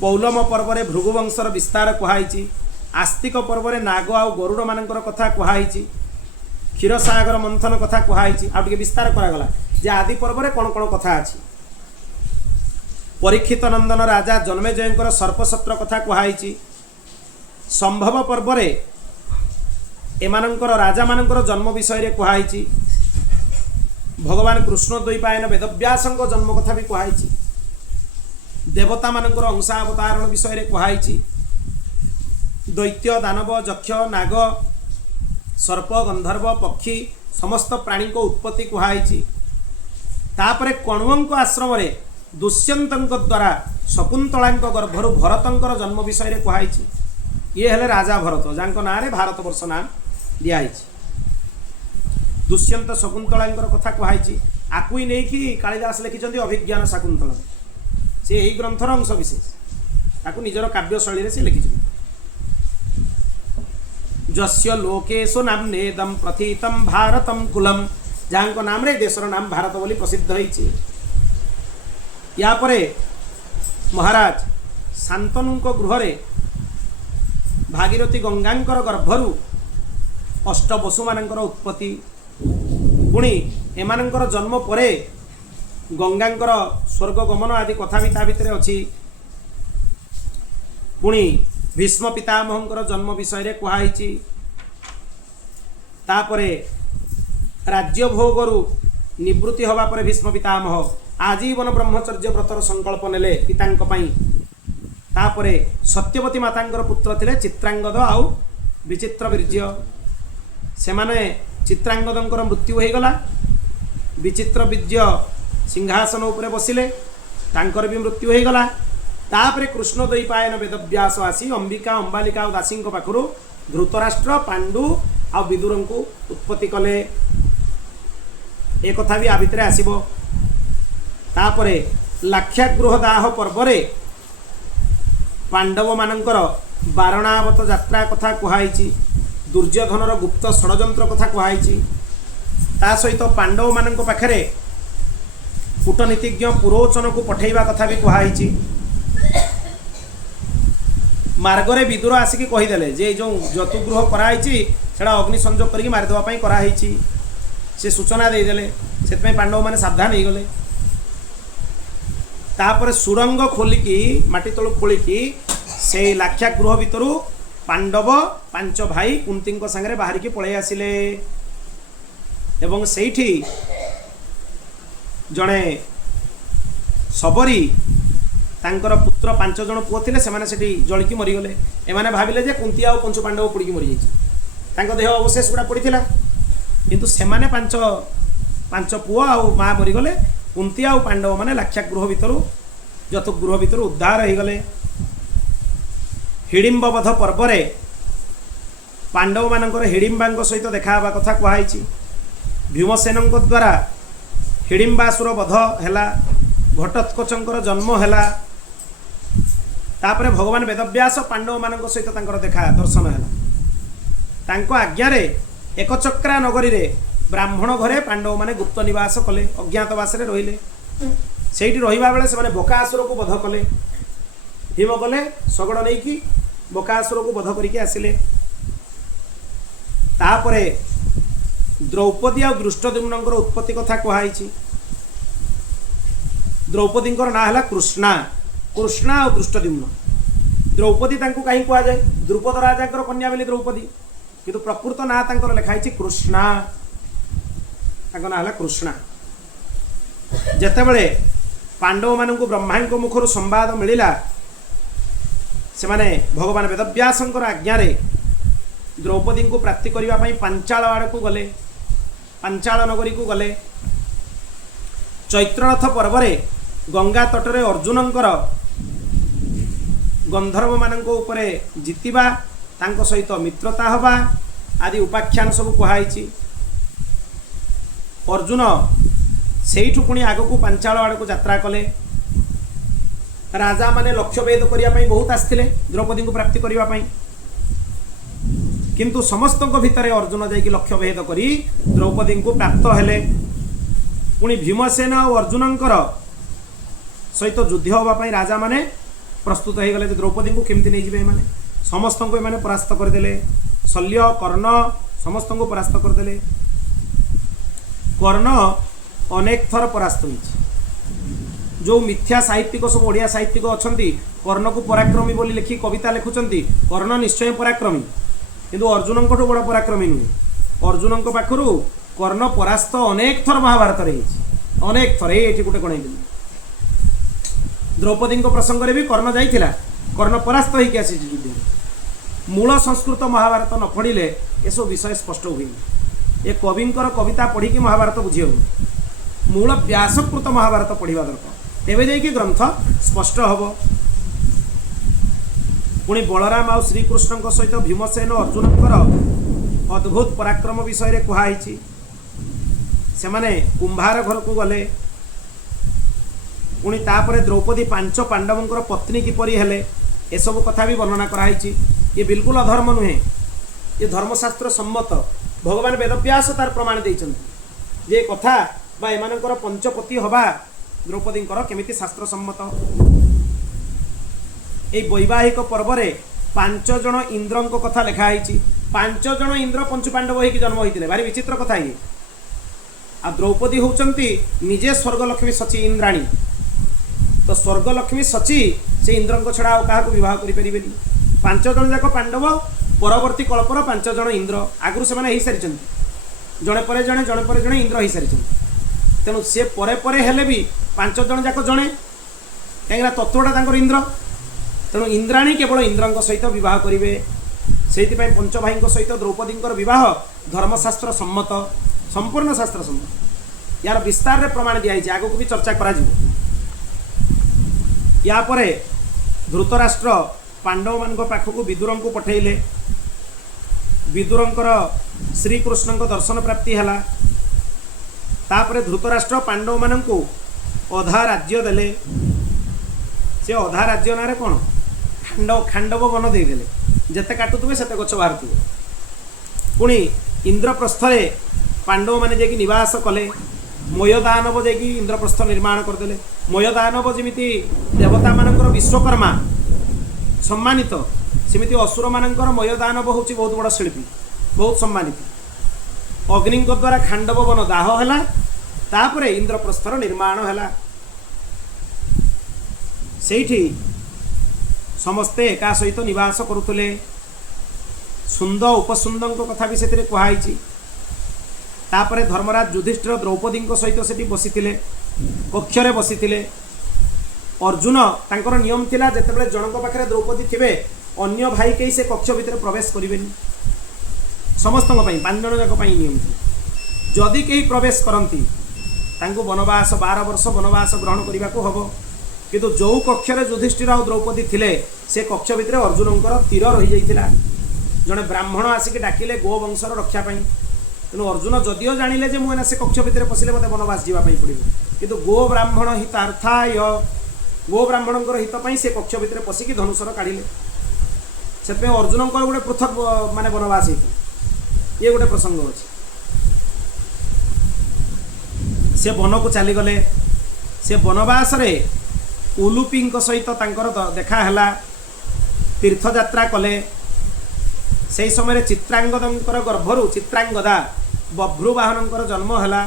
पौलम पर्व रे भृगुवंशर विस्तार कुहाइछि। आस्तिक पर्व रे नाग आ गरुड़ मानकर कथा कुहाइछि। क्षीरसागर मंथन कथा कुहाइछि आ टिके विस्तार करागला जे आदि पर्व रे कोन कोन कथा अछि। परीक्षित नंदन राजा जन्मेजयंकर सर्पसत्र कथा कुहाइछि। संभव पर्व रे एमानंकर राजा मानकर जन्म विषय रे कुहाइछि। भगवान कृष्ण द्वैपायन वेदव्यासंक जन्म कथा भी कुहाइछि। देवता मानकर अंशावतारण विषय रे कुहाइछि। दैत्य दानव यक्ष नाग सर्प गंधर्व पक्षी समस्त प्राणी को उत्पत्ति कुहाइछि। तापरे कण्वंक आश्रम रे दुष्यंतंक द्वारा शकुंतलांक गर्भरु भरतंकर जन्म विषय रे कुहाइछि। ये हेले राजा भरत जांको नारे भारतवर्ष नाम दियाइछि। दुष्यंत शकुंतलांकर कथा कुहाइछि। आकुई नै कि कालिदास लिखिछन्ति अभिज्ञान शकुंतला से एही ग्रंथर अंश विशेष ताकु निजर काव्य शैली रे से लिखिछन्ति। जस्य लोकेशु नाम्नेदं प्रथितं भारतं कुलम जांको नाम रे देशर नाम भारत बोली प्रसिद्ध होइछि। या परे महाराज शांतनुक गृह रे भागीरथी गंगांकर गर्भरु अष्ट बसु मानकर उत्पत्ति पुणी एमानंकर जन्म परे गंगांकर स्वर्ग गमन आदि कथा भी ता भितरे अछि। पुणी भीष्म पितामहंकर जन्म विषय रे कुहाइछि। तापरे राज्य भोगरु निवृत्ति हवा पर भीष्म पितामह आजीवन ब्रह्मचर्य व्रतर संकल्प नेले पितांक पई। तापरे सत्यवती मातांकर पुत्र थिले चित्रांगद आउ विचित्र वीर्य से माने चित्रांगदंकर मृत्यु हो गला। विचित्र वीर्य सिंहासन उपरे बसिले तांकर भी मृत्यु हो गला। तापरे कृष्ण द्वैपायन वेदव्यास आसी अंबिका अंबालिका और दासी पाखु धृतराष्ट्र पांडु आ विदुर को उत्पत्ति कले। एक कथा भी आ भितरे आसीबो। तापरे लाक्षागृह दाह पर्व रे पांडव मानकर बारणावत यात्रा कथा कुहाइछि। दुर्योधनर गुप्त षडयंत्र कथा कुहाइछि। ता सहित पांडव मानक पाखरे कूटनीतिज्ञ पुरोचन को पठेइबा कथा भी कुहाइछि। मार्गरे विदुर आसिकी कहीदेले जे जो जतुगृह कराइछि सेटा अग्नि संजोग करके मारिदेवा पई कराइछि से सूचना देदेले से पांडव माने सावधान हो गले। तापर सुरंग खोलिकी माटी तलु खोलिकी से लाक्षागृह भितरु पांडव पांच भाई कुंती सांगे बाहर की पलि आसिले। एवं सेठी जड़े सबरी तांकर पुत्र 5 जन पुओ थिले सेमाने सेठी जळकी मरीगले। एमाने भाबिले जे कुंती आ पंच पांडव पुड़ीकी मरी जाइछि तांको देह अवशेष गुड़ा पड़ीथिला किंतु सेमाने पांच पुओ आ माँ मरीगले। कुंती आ पांडव माने लाक्षागृह भितरु जतुगृह भितरु उद्धार हो गले। हिडिंब वध पर्व रे पांडव मानकर हिडिंबांक सहित देखावा कथा कुहाइछि। भीमसेनंक द्वारा हिडिंबासुर वध हैला। घटोत्कचंकर जन्म हैला। तापरे भगवान वेदव्यास पांडव मानक सहित तांकर देखा दर्शन हैला। तांको आज्ञा रे एकचक्रा नगरी रे ब्राह्मण घरे पांडव माने गुप्त निवास कले अज्ञातवास रे रहिले। सेठी रहिबा बेले से माने बकासुर को वध कले। भीम गले सगड़ नहीं कि बकासुर को वध करके आसिले। तापरे द्रौपदी और दृष्टद्युम्नंकर उत्पत्ति कथा कुहाइछि। द्रौपदींकर ना है कृष्णा। कृष्णा और दृष्टद्युम्न। द्रौपदी तांको कहीं कह जाए द्रुपद राजा कन्या बोली द्रौपदी किंतु प्रकृत ना तांकर लिखाई कृष्णा। ତାଙ୍କ ନାଁ ହେଲା କୃଷ୍ଣା। ଯେତେବେଳେ ପାଣ୍ଡବମାନଙ୍କୁ ବ୍ରହ୍ମାଙ୍କ ମୁଖରୁ ସମ୍ବାଦ ମିଳିଲା, ସେମାନେ ଭଗବାନ ବେଦବ୍ୟାସଙ୍କର ଆଜ୍ଞାରେ ଦ୍ରୌପଦୀଙ୍କୁ ପ୍ରାପ୍ତି କରିବା ପାଇଁ ପାଞ୍ଚାଳ ଆଡ଼କୁ ଗଲେ, ପାଞ୍ଚାଳ ନଗରୀକୁ ଗଲେ। ଚୈତ୍ରରଥ ପର୍ବରେ ଗଙ୍ଗା ତଟରେ ଅର୍ଜୁନଙ୍କର ଗନ୍ଧର୍ବମାନଙ୍କ ଉପରେ ଜିତିବା, ତାଙ୍କ ସହିତ ମିତ୍ରତା ହେବା ଆଦି ଉପାଖ୍ୟାନ ସବୁ କୁହାଯାଇଛି। ଅର୍ଜୁନ ସେଇଠୁ ପୁଣି ଆଗକୁ ପାଞ୍ଚାଳ ଆଡ଼କୁ ଯାତ୍ରା କଲେ। ରାଜାମାନେ ଲକ୍ଷ୍ୟଭେଦ କରିବା ପାଇଁ ବହୁତ ଆସିଥିଲେ ଦ୍ରୌପଦୀଙ୍କୁ ପ୍ରାପ୍ତି କରିବା ପାଇଁ, କିନ୍ତୁ ସମସ୍ତଙ୍କ ଭିତରେ ଅର୍ଜୁନ ଯାଇକି ଲକ୍ଷ୍ୟଭେଦ କରି ଦ୍ରୌପଦୀଙ୍କୁ ପ୍ରାପ୍ତ ହେଲେ। ପୁଣି ଭୀମସେନ ଆଉ ଅର୍ଜୁନଙ୍କର ସହିତ ଯୁଦ୍ଧ ହେବା ପାଇଁ ରାଜାମାନେ ପ୍ରସ୍ତୁତ ହୋଇଗଲେ ଯେ ଦ୍ରୌପଦୀଙ୍କୁ କେମିତି ନେଇଯିବେ ଏମାନେ। ସମସ୍ତଙ୍କୁ ଏମାନେ ପରାସ୍ତ କରିଦେଲେ। ଶଲ୍ୟ, କର୍ଣ୍ଣ ସମସ୍ତଙ୍କୁ ପରାସ୍ତ କରିଦେଲେ। କର୍ଣ୍ଣ ଅନେକ ଥର ପରାସ୍ତ ହୋଇଛି। ଯେଉଁ ମିଥ୍ୟା ସାହିତ୍ୟିକ ସବୁ ଓଡ଼ିଆ ସାହିତ୍ୟିକ ଅଛନ୍ତି କର୍ଣ୍ଣକୁ ପରାକ୍ରମୀ ବୋଲି ଲେଖି କବିତା ଲେଖୁଛନ୍ତି, କର୍ଣ୍ଣ ନିଶ୍ଚୟ ପରାକ୍ରମୀ, କିନ୍ତୁ ଅର୍ଜୁନଙ୍କଠୁ ବଡ଼ ପରାକ୍ରମୀ ନୁହେଁ। ଅର୍ଜୁନଙ୍କ ପାଖରୁ କର୍ଣ୍ଣ ପରାସ୍ତ ଅନେକ ଥର ମହାଭାରତରେ ହେଇଛି, ଅନେକ ଥର। ଏଇଠି ଗୋଟେ ଗଣେଇଦେଲି। ଦ୍ରୌପଦୀଙ୍କ ପ୍ରସଙ୍ଗରେ ବି କର୍ଣ୍ଣ ଯାଇଥିଲା, କର୍ଣ୍ଣ ପରାସ୍ତ ହେଇକି ଆସିଛି ଯୁଦ୍ଧରେ। ମୂଳ ସଂସ୍କୃତ ମହାଭାରତ ନ ପଢ଼ିଲେ ଏସବୁ ବିଷୟ ସ୍ପଷ୍ଟ ହୁଏନି। ଏ କବିଙ୍କର କବିତା ପଢ଼ିକି ମହାଭାରତ ବୁଝି ହେଉନି। ମୂଳ ବ୍ୟାସକୃତ ମହାଭାରତ ପଢ଼ିବା ଦରକାର, ତେବେ ଯାଇକି ଗ୍ରନ୍ଥ ସ୍ପଷ୍ଟ ହେବ। ପୁଣି ବଳରାମ ଆଉ ଶ୍ରୀକୃଷ୍ଣଙ୍କ ସହିତ ଭୀମସେନ ଅର୍ଜୁନଙ୍କର ଅଦ୍ଭୁତ ପରାକ୍ରମ ବିଷୟରେ କୁହାଯାଇଛି। ସେମାନେ କୁମ୍ଭାର ଘରକୁ ଗଲେ। ପୁଣି ତାପରେ ଦ୍ରୌପଦୀ ପାଞ୍ଚ ପାଣ୍ଡବଙ୍କର ପତ୍ନୀ କିପରି ହେଲେ ଏସବୁ କଥା ବି ବର୍ଣ୍ଣନା କରାଯାଇଛି। ଏ ବିଲକୁଲ ଅଧର୍ମ ନୁହେଁ, ଏ ଧର୍ମଶାସ୍ତ୍ର ସମ୍ମତ। ଭଗବାନ ବେଦବ୍ୟାସ ତାର ପ୍ରମାଣ ଦେଇଛନ୍ତି ଯେ କଥା ବା ଏମାନଙ୍କର ପଞ୍ଚପତି ହେବା ଦ୍ରୌପଦୀଙ୍କର କେମିତି ଶାସ୍ତ୍ର ସମ୍ମତ। এই বৈবাহিক পর্বরে 5 জন ইন্দ্রଙ୍କ কথা লেখা হয়েছি। 5 জন ইন্দ্র পঞ্চপাণ্ডব হইকি জন্ম হয়েছিল। ভারি বিচিত্র কথা ইয়ে। আর দ্রৌপদী হচ্ছন্তি নিজে স্বর্গলক্ষ্মী সচি ইন্দ্রাণী। তো স্বর্গলক্ষ্মী সচি সে ইন্দ্রଙ୍କ ছড়া আর কাহাକୁ বিবাহ করি পারিবেনি। 5 জন যাক পাণ্ডব, পরবর্তী কল্পর 5 জন ইন্দ্র। আগুরু সেমানে হই সারিছন্তি, জনে পরে জনে জনে পরে জনে ইন্দ্র হই সারিছন্তি। তেণু সে পরে পরে হেলে বি 5 জন যাক জনে, কাইনা তত্ত্বটা তাঙ্কর ইন্দ্র। তেণু ইন্দ্রাণী কেবল ইন্দ্রଙ୍କ সহিত বিবাহ করিবে। সেইপাই পঞ্চভাইଙ୍କ সহিত দ্রৌপদীঙ্কর বিবাহ ধর্মশাস্ত্র সম্মত, সম্পূর্ণ শাস্ত্র সম্মত। ইয়ার বিস্তারে প্রমাণ দিয়াছে, আগুক বি চর্চা করা যাব। ইয়াপরে ধৃতরাষ্ট্র পাণ্ডবମାନଙ୍କ পাখକୁ ବିଦୁରଙ୍କୁ ପଠେଇଲେ। ବିଦୁରଙ୍କର ଶ୍ରୀକୃଷ୍ଣଙ୍କ ଦର୍ଶନ ପ୍ରାପ୍ତି ହେଲା। ତାପରେ ଧୃତରାଷ୍ଟ୍ର ପାଣ୍ଡବମାନଙ୍କୁ ଅଧା ରାଜ୍ୟ ଦେଲେ। ସେ ଅଧା ରାଜ୍ୟ ନାଁରେ କ'ଣ ଖାଣ୍ଡବ ବନ ଦେଇଦେଲେ। ଯେତେ କାଟୁଥିବେ ସେତେ ଗଛ ବାହାରୁଥିବ। ପୁଣି ଇନ୍ଦ୍ରପ୍ରସ୍ଥରେ ପାଣ୍ଡବମାନେ ଯାଇକି ନିବାସ କଲେ। ମୟଦାନବ ଯାଇକି ଇନ୍ଦ୍ରପ୍ରସ୍ଥ ନିର୍ମାଣ କରିଦେଲେ। ମୟଦାନବ ଯେମିତି ଦେବତାମାନଙ୍କର ବିଶ୍ୱକର୍ମା ସମ୍ମାନିତ, ସେମିତି ଅସୁରମାନଙ୍କର ମୟଦାନବ ହେଉଛି ବହୁତ ବଡ଼ ଶିଳ୍ପୀ, ବହୁତ ସମ୍ମାନିତ। ଅଗ୍ନିଙ୍କ ଦ୍ୱାରା ଖାଣ୍ଡବ ବନ ଦାହ ହେଲା। ତାପରେ ଇନ୍ଦ୍ରପ୍ରସ୍ଥର ନିର୍ମାଣ ହେଲା। ସେଇଠି ସମସ୍ତେ ଏକା ସହିତ ନିବାସ କରୁଥିଲେ। ସୁନ୍ଦ ଉପସୁନ୍ଦଙ୍କ କଥା ବି ସେଥିରେ କୁହାଯାଇଛି। ତାପରେ ଧର୍ମରାଜ ଯୁଧିଷ୍ଠିର ଦ୍ରୌପଦୀଙ୍କ ସହିତ ସେଠି ବସିଥିଲେ, କକ୍ଷରେ ବସିଥିଲେ। ଅର୍ଜୁନ ତାଙ୍କର ନିୟମ ଥିଲା ଯେତେବେଳେ ଜଣଙ୍କ ପାଖରେ ଦ୍ରୌପଦୀ ଥିବେ ଅନ୍ୟ ଭାଇ କେହି ସେ କକ୍ଷ ଭିତରେ ପ୍ରବେଶ କରିବେନି। ସମସ୍ତଙ୍କ ପାଇଁ 5 ଜଣ ଯାକ ପାଇଁ ନିୟମ ଥିଲା। ଯଦି କେହି ପ୍ରବେଶ କରନ୍ତି ତାଙ୍କୁ ବନବାସ 12 ବର୍ଷ ବନବାସ ଗ୍ରହଣ କରିବାକୁ ହେବ। କିନ୍ତୁ ଯେଉଁ କକ୍ଷରେ ଯୁଧିଷ୍ଠିର ଆଉ ଦ୍ରୌପଦୀ ଥିଲେ ସେ କକ୍ଷ ଭିତରେ ଅର୍ଜୁନଙ୍କର ତୀର ରହିଯାଇଥିଲା। ଜଣେ ବ୍ରାହ୍ମଣ ଆସିକି ଡାକିଲେ ଗୋବଂଶର ରକ୍ଷା ପାଇଁ। ତେଣୁ ଅର୍ଜୁନ ଯଦିଓ ଜାଣିଲେ ଯେ ମୁଁ ଏନା ସେ କକ୍ଷ ଭିତରେ ପଶିଲେ ମୋତେ ବନବାସ ଯିବା ପାଇଁ ପଡ଼ିବ, କିନ୍ତୁ ଗୋ ବ୍ରାହ୍ମଣ ହିତାର୍ଥାୟ, ଗୋ ବ୍ରାହ୍ମଣଙ୍କର ହିତ ପାଇଁ ସେ କକ୍ଷ ଭିତରେ ପଶିକି ଧନୁଷର କାଢ଼ିଲେ। ସେଥିପାଇଁ ଅର୍ଜୁନଙ୍କର ଗୋଟେ ପୃଥକ ମାନେ ବନବାସ ହେଇଥିଲା। ଇଏ ଗୋଟେ ପ୍ରସଙ୍ଗ ଅଛି। ସେ ବନକୁ ଚାଲିଗଲେ। ସେ ବନବାସରେ ଉଲୁପିଙ୍କ ସହିତ ତାଙ୍କର ଦେଖା ହେଲା। ତୀର୍ଥଯାତ୍ରା କଲେ। ସେହି ସମୟରେ ଚିତ୍ରାଙ୍ଗଦଙ୍କର ଗର୍ଭରୁ ଚିତ୍ରାଙ୍ଗଦା ବଭ୍ରୁବାହନଙ୍କର ଜନ୍ମ ହେଲା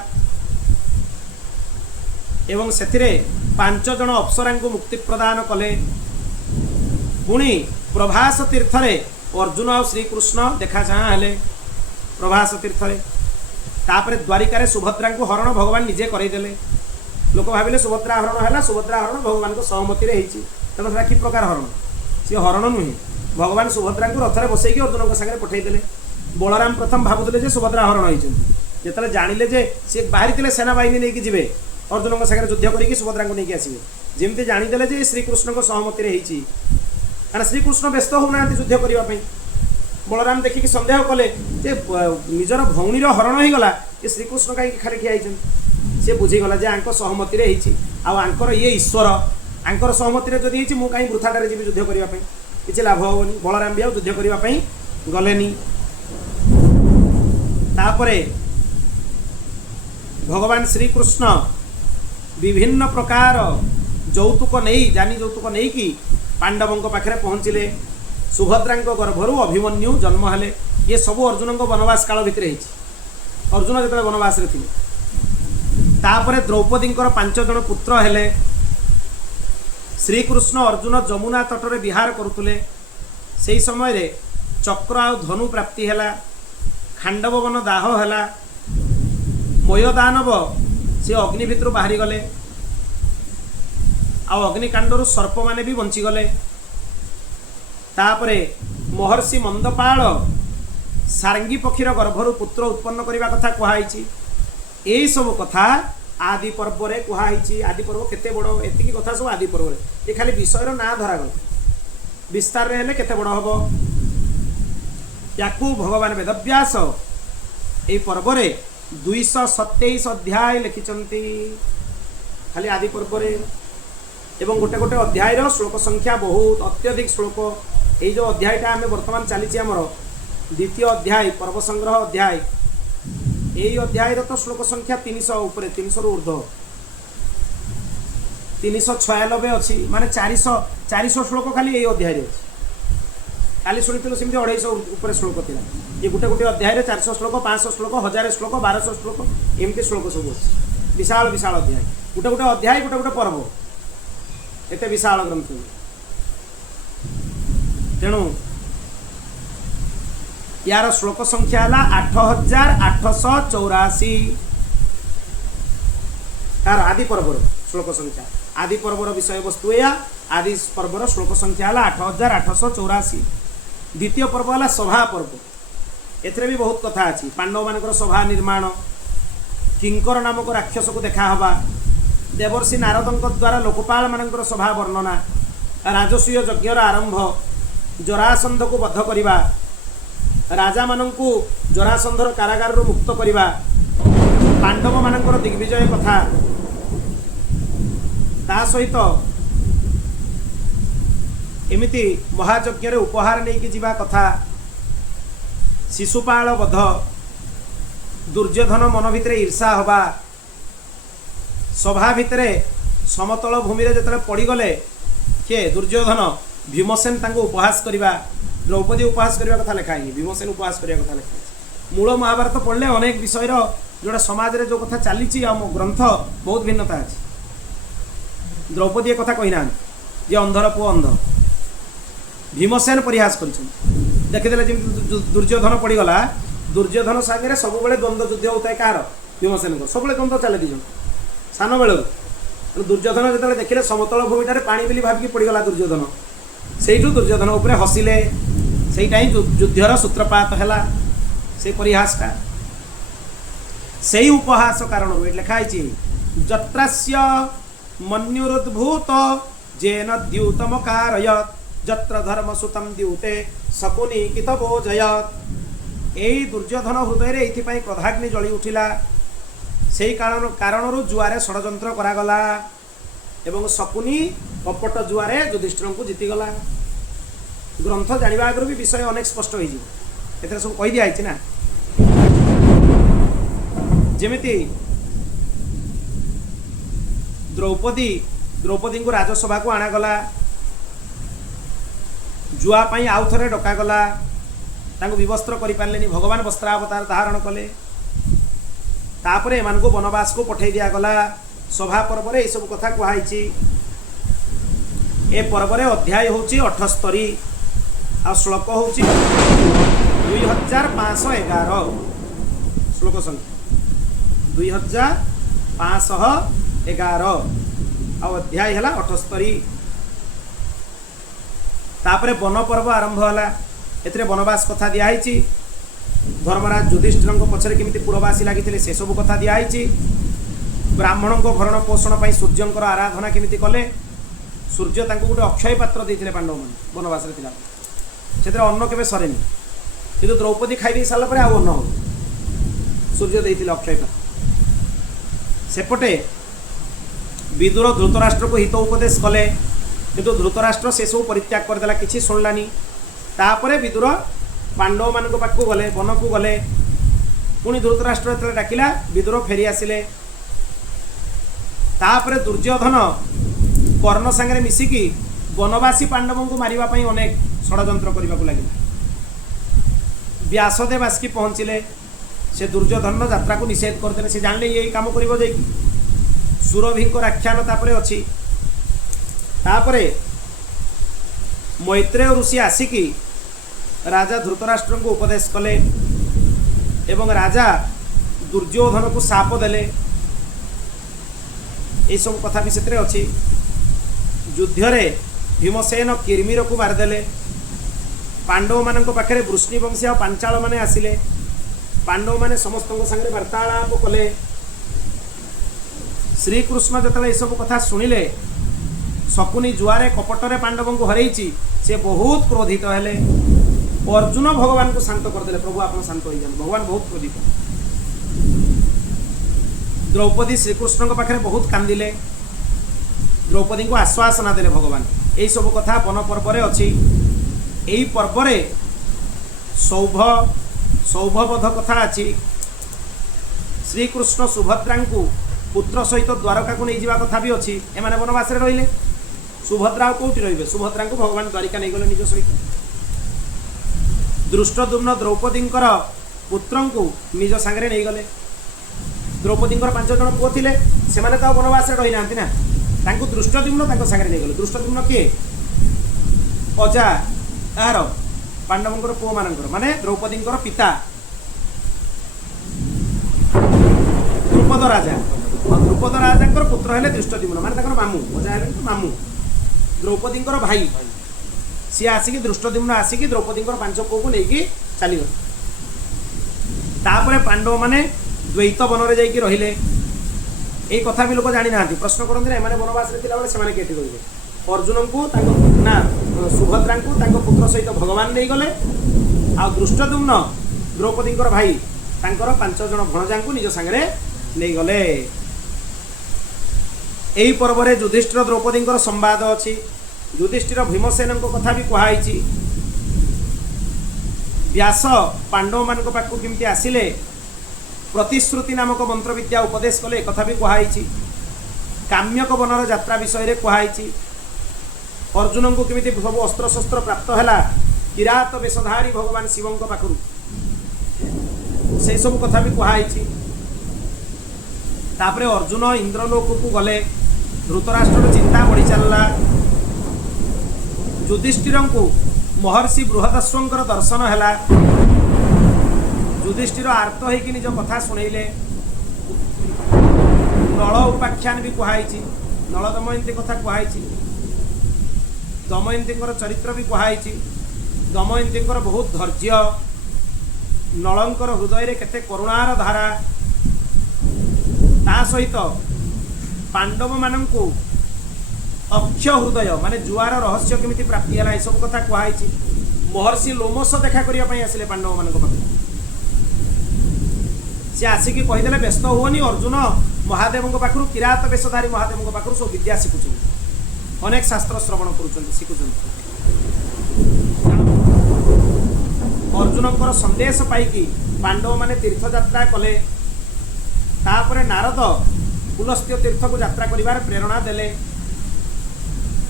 ଏବଂ ସେଥିରେ 5 ଜଣ ଅପ୍ସରାଙ୍କୁ ମୁକ୍ତି ପ୍ରଦାନ କଲେ। ପୁଣି ପ୍ରଭାସ ତୀର୍ଥରେ ଅର୍ଜୁନ ଆଉ ଶ୍ରୀକୃଷ୍ଣ ଦେଖା ଚାହାଁ ହେଲେ। ପ୍ରଭାସ ତୀର୍ଥରେ तापर द्वारिकार सुभद्रा को हरण भगवान निजे करदेले लोक भाविले सुभद्रा हरण है सुभद्रा हरण भगवान को सहमति तेना कि प्रकार हरण सी हरण नुहे भगवान सुभद्रा को रथरे बसैकी अर्जुन सागर पठेदेले बलराम प्रथम भावुले सुभद्रा हरण होती जिते जानिले जे सी बाहरी सेना बाहिनी नहीं जी अर्जुन सागर युद्ध करके सुभद्रा को लेकिन आसवे जमी जानीदे जे श्रीकृष्ण सहमति कारण श्रीकृष्ण व्यस्त होना युद्ध करने बलराम देखिकी सन्देह कले जे निजर भौणीर हरण हो गला ये श्रीकृष्ण कहीं खाली ठिया सी बुझीगला जे आंक सहमति आंकर ये ईश्वर आंकर सहमति जदि मुझे कहीं वृथाटारे जी युद्ध करने किसी लाभ हेनी बलराम भी युद्ध करने गलेनी तापरे भगवान श्रीकृष्ण विभिन्न प्रकार जौतुक नहीं जानी जौतुक नहीं कि पांडवों पाखे पहुँचले सुभद्रा गर्भरु अभिमन्यु जन्म हेले ये सब अर्जुन वनवास काल भितर अर्जुन जो वनवास रे तापरे द्रौपदी 5 जन पुत्र हेले श्रीकृष्ण अर्जुन जमुना तटरे विहार करुले से समय रे चक्र आ धनु प्राप्ति है खांडव वन दाह है मयदानव से अग्नि भितर बाहरी गले आ अग्निकांडर सर्प माने भी बंचीगले तापरे महर्षि मंदपाल सारंगी पक्षीर गर्भरु पुत्र उत्पन्न करने कथा कहुई यही सब कथा आदि पर्व रे कहुई आदि पर्व केते बड़ एतिकी कथा सब आदि पर्व रे ये खाली विषय ना धरागला विस्तार रे हेले केते बड़ हबो याकू भगवान वेदव्यास यही पर्व रे 227 अध्याय लिखिचंती खाली आदि पर्व रे एवं गोटे गोटे अध्याय श्लोक संख्या बहुत अत्यधिक श्लोक ये जो अध्यायटा आम बर्तमान चली आमर द्वितीय अध्याय पर्व संग्रह अध्याय यही अध्याय तो श्लोक संख्या 300 उपरे 300 रु ऊर्ध्व 396 अच्छी माने 400 श्लोक खाली यही अध्याय अच्छी काली शुणी सेमती 250 उपर श्लोक थी ये गोटे गोटे अध्याय 400 श्लोक 500 श्लोक 1000 श्लोक 1200 श्लोक एमती श्लोक सब अच्छी विशाल विशाल अध्याय गोटे गोटे अध्याय गोटे गोटे पर्व एते विशाल ग्रंथ तेणु यार श्लोक संख्या है 8884 यार आदि पर्वर श्लोक संख्या आदि पर्वर विषय वस्तु या आदि पर्वर श्लोक संख्या है 8884 द्वितीय पर्व है सभा पर्व एथरे भी बहुत कथा अच्छी पांडव मानकर सभा निर्माण किंकर नामक राक्षस को देखा हवा देवर्षि नारदों द्वारा लोकपाल मानकर सभा वर्णना राजस्वीय यज्ञर आरंभ जरासंध को बद्ध करवा राजा मानंकु जरासंधर कारागार मुक्त करवा पांडव मानकर दिग्विजय कथा ता सहित एमिति महायज्ञ उपहार नहीं जीवा कथा शिशुपाल बध दुर्योधन मन भितर ईर्षा हवा सभा भितर समतल भूमि जो पड़गले किए दुर्योधन भीमसेन तांको उपहास करवा द्रौपदी उपहास करने कथा लिखाई भीमसेन उपहास करने कथा लिखाई मूल महाभारत पढ़ले अनेक विषय जोड़ा समाज रे जो कथा चली ग्रंथ बहुत भिन्नता अच्छी द्रौपदी कथा कहीना जे अंधर पुओ अंध भीमसेन परिहास कर देखीदे जमी दुर्योधन पड़गला दुर्योधन सागर सब द्वंद्व युद्ध होता है कहार भीमसेन सब द्वंद्व चले दी सान बेलू दुर्योधन जो देखिले समतल भूमिटार पानी बोली भाविकी पड़गला दुर्योधन से दुर्योधन उपर हसिले सेटा ही युद्धर सूत्रपात है से परिहासटा से उपहास कारण लिखाई जत्रास्य मन्युरुद्भूत जेन द्यूतम कारयत जत्र धर्म सुतम द्यूते शकुनी कितबोजयत यही दुर्योधन हृदय ये क्रोधाग्नि जली उठिला से कारण जुआरे षड्यंत्र करागला एवं शकुनी कपट जुआरे युधिष्ठिर को जीतीगला ग्रंथ जाना आगु भी विषय अनेक स्पष्ट हो सब कही दिखाई ना जमीती द्रौपदी को राजसभा को आणागला जुआपाई आउ थे डकागला विवस्त्र करें भगवान वस्त्रावतार धारण कले तापर एम को वनवास को पठे दिगला सभा पर्व ये सब कथा कहुई ए पर्व अध्याय हूँ 78 आ श्लोक हूँ 2511 श्लोक संख्या 2511 आ अध्याय है 78। तापरे वन पर्व आरंभ है। एथिरे वनवास कथा दिखाई। धर्मराज युधिष्ठिर पछरे केमिति पुरवासी लगी से सब कथा दिखाई। ब्राह्मण को भरण पोषण पर सूर्यंकर आराधना केमिति कले। सूर्य तांको गोटे अक्षय पात्र देते पांडव मैंने वनवास से अन्न केवे सरेनी किंतु द्रौपदी खाई सारा पर अन्न हो सूर्य देते अक्षय पात्र। सेपटे विदुर धृतराष्ट्र को हित उपदेश कले किंतु धृतराष्ट्र से सब परित्याग करदेला किसी शुणलानी। तापरे विदुर पांडव मान पाखक गले वन को गले। पुणी धृतराष्ट्र जो डाकिला विदुर फेरी आसिले। तापरे दुर्योधन कर्ण सांगे मिसिकी वनवासी पांडवों को मारिबा पई अनेक षड्यंत्र करने को लगे। व्यासदेव आसिकी पहुँचले। से दुर्योधन यात्रा को निषेध करदे। से जानले ये काम कर सुरभि आख्यान तापरे अच्छी। तापरे मैत्रेय ऋषि आसिकी राजा धृतराष्ट्र को उपदेश कले एवं राजा दुर्योधन को शाप देले। ये सब कथा भी से अच्छी। युद्धरे भीमसेन किरमीर को मारिदेले। पांडव मान पाखे वृष्णिवंशी और पांचाल माने आसिले। पांडव माने समस्त संगे वार्तालाप कले। श्रीकृष्ण जो सब कथा शुणिले शकुनी जुआरे कपटरे पांडवों को हरई से बहुत क्रोधित हेले। अर्जुन भगवान को शांत करदे। प्रभु आप शांत हो जाए। भगवान बहुत क्रोधित। द्रौपदी श्रीकृष्ण पाखे बहुत कांदिले। द्रौपदी को आश्वासना देले भगवान। यही सब कथा वन पर्व अच्छी। यही पर्व सौभवध कथा अच्छी। श्रीकृष्ण सुभद्रा को पुत्र सहित द्वारका को नहीं जावा कथा भी अच्छी। एमाने वनवास रहिले। सुभद्रा कौटी रे? सुभद्रा को भगवान द्वारिका नहीं गले निज सहित। दृष्टद्युम्न द्रौपदी पुत्र को निज सांगे नहीं गले। द्रौपदी 5 जन पुओ थिले। से तो वनवास रही ना दृष्टद्युम्न सांगे नहीं गले। दृष्टद्युम्न किए? अजा यार पांडवों पुओ मान माने द्रौपदी पिता द्रुपद राजा। द्रुपद राजा पुत्र है दृष्टद्युम्न माने मामू। अजा है मामू। द्रौपदी भाई सी आसिकी दृष्टद्युम्न आसिकी द्रौपदी 5 पुओ को लेकिन चलीगले। तापरे पांडव माने द्वैत वन में जाइए रहिले। ये कथा भी लोग जानी ना। प्रश्न करते ना मैंने वनवास से केटी करेंगे। अर्जुन को ना सुभद्रा को पुत्र सहित भगवान नहीं गले। आ दृष्टद्युम्न द्रौपदी भाई 5 जन भणजा को निज सांगे नहीं गले। यही पर्व में युधिष्ठिर द्रौपदी संवाद अच्छी। युधिष्ठिर भीमसेन कथा भी कहुई। व्यास पांडव मान पाखक केमती आसिले प्रतिश्रुति नामक मंत्र विद्या उपदेश कले कथा भी कहुई। काम्यक वनर यात्रा विषय में कहुई। अर्जुन को केमिति सब अस्त्र शस्त्र प्राप्त है किरात वेशधारी भगवान शिव पाखु से सब कथा भी कहुई। तापरे अर्जुन इंद्रलोक को गले। धृतराष्ट्र चिंता बढ़ी चलला। युधिष्ठिर को महर्षि बृहदस्वर दर्शन है। युधिष्ठिर आर्त होकर निज कथा शुणेले। नल उपाख्यान भी कहुई। नल दमयंती कथा कहुई। दमयंती चरित्र भी कहुई। दमयंती बहुत धैर्य। नलंकर हृदय रे केते करुणार धारा। ता सहित पांडव मानन को अक्ष हृदय माने जुआर रहस्य केमिति प्राप्ति है सब कथा कहुई। महर्षि लोमस देखा करने आसिले पांडव मान पाख। सी आसिकी कहीदेले व्यस्त हुओनी। अर्जुन महादेव पाखु किरात वेशधारी महादेव पाखु सब विद्या शिखुं। अनेक शास्त्र श्रवण कर शिखुं। अर्जुन संदेश पाई पांडव माने तीर्थयात्रा कले। तापरे नारद पुलस्त्य तीर्थ को यात्रा करिवार प्रेरणा देले।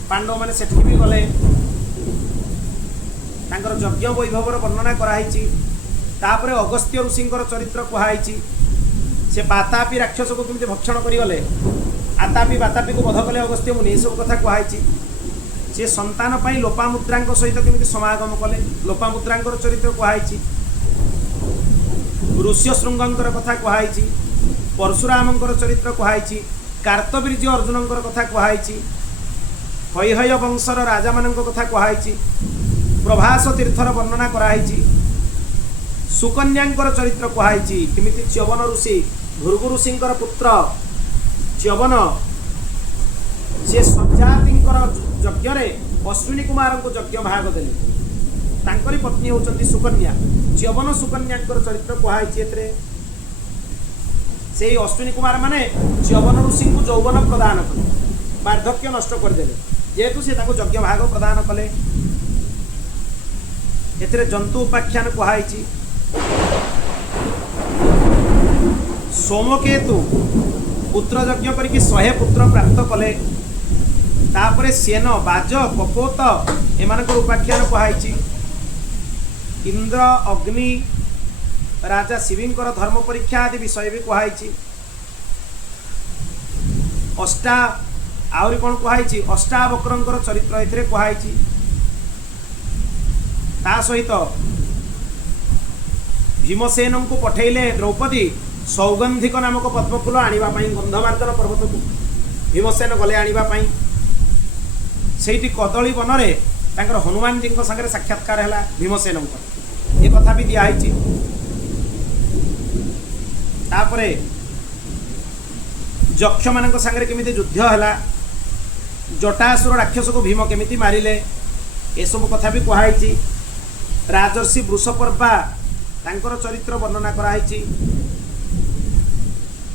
पांडव माने सेठी भी गले। तांकर यज्ञ वैभवर वर्णना कराई। तापरे अगस्त्य ऋषिंकर चरित्र कहुई। से बातापी राक्षस को केमती भक्षण करगले। आतापी बातापी को बध कले अगस्त्य मुनि। सब कथा कहुई। से संतान पाई लोपामुद्रा सहित केमती समागम कले। लोपामुद्रा चरित्र कहुई। ऋष्य शृंगर कथा कहुई। परशुरामंकर चरित्र कहुई, कार्तवीर्य अर्जुनंकर कथा कहुई, हैहय वंशर राजा मानक कथा कहुई, प्रभास तीर्थर वर्णना कराई, सुकन्यांकर चरित्र कहुई, किमिति च्यवन ऋषि भृगु ऋषिंकर पुत्र च्यवन से सजातिंकर यज्ञ अश्विनी कुमार को यज्ञ भाग देले, तांकरी पत्नी होचंती सुकन्या, च्यवन सुकन्यांकर चरित्र कहुई। से अश्विनी कुमार माने च्यवन ऋषि को यौवन प्रदान कले, वार्धक्य नष्ट करदे, जेहेतु से यज्ञ भाग प्रदान कले। एथिरे जंतु उपाख्यान कहुई, सोमकेतु पुत्र यज्ञ करके 100 पुत्र प्राप्त कले। तापरे सेन बाज कपोत एमानकर उपाख्यान कहुई। इंद्र अग्नि राजा शिविंकर धर्म परीक्षा आदि विषय भी कहुई। अष्टा आउरी कौन कहुई, अष्टावक्रंकर चरित्र एथिरे कहुई। ता सहित भीमसेन को पठेले द्रौपदी सौगंधिक नामक पद्मफूल आनिबा पई, गंधमार्दन पर्वत को भीमसेन गले आनिबा पई। सेठी कदली बनरे तांकर हनुमान जी संगे साक्षात्कार है भीमसेन ये कथा भी दिखाई। तापरे यक्ष मान संगे केमिति युद्ध है, जटासुर राक्षस को भीम केमिति मारिले, ये सब कथा भी कहुई। राजर्षि वृषपर्वा तांकर चरित्र वर्णना कराई,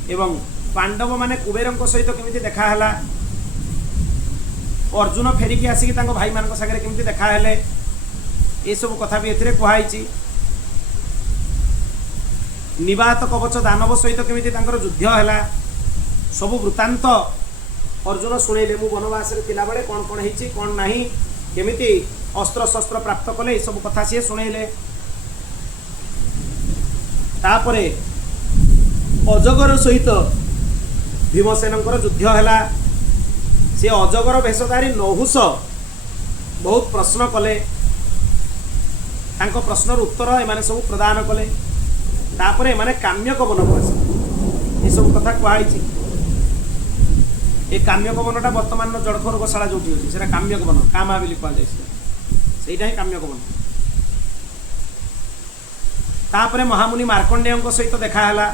एवं पांडव माने कुबेरंक सहित केमिति देखा है, अर्जुन फेरिकी आसिक भाई मान संगे केमिति देखा है, ये सब कथा भी एथिरे कहुई। निवात कवच दानव सहित केमिति तांकर युद्ध है, सब वृत्तांत अर्जुन शुणेले। मु वनवास थिला बेले कौन कौन होती कौन नहीं, केमिति अस्त्र शस्त्र प्राप्त कले, सब कथा सी शुणेले। तापरे अजगर सहित भीमसेनंकर युद्ध है, से अजगर भेषधारी नहुष बहुत प्रश्न कले, तांको प्रश्नर उत्तर एमाने सब प्रदान कले। तापरे एमाने काम्यक वन को आसे, ये सब कथा कहुई। ये काम्यक वनटा वर्तमान जड़खोर गोशाला जो अच्छी से काम्यक वन, कामा बोली कहुए, सेटा ही काम्यक वन। तापरे महामुनि मार्कंडेय सहित देखा है,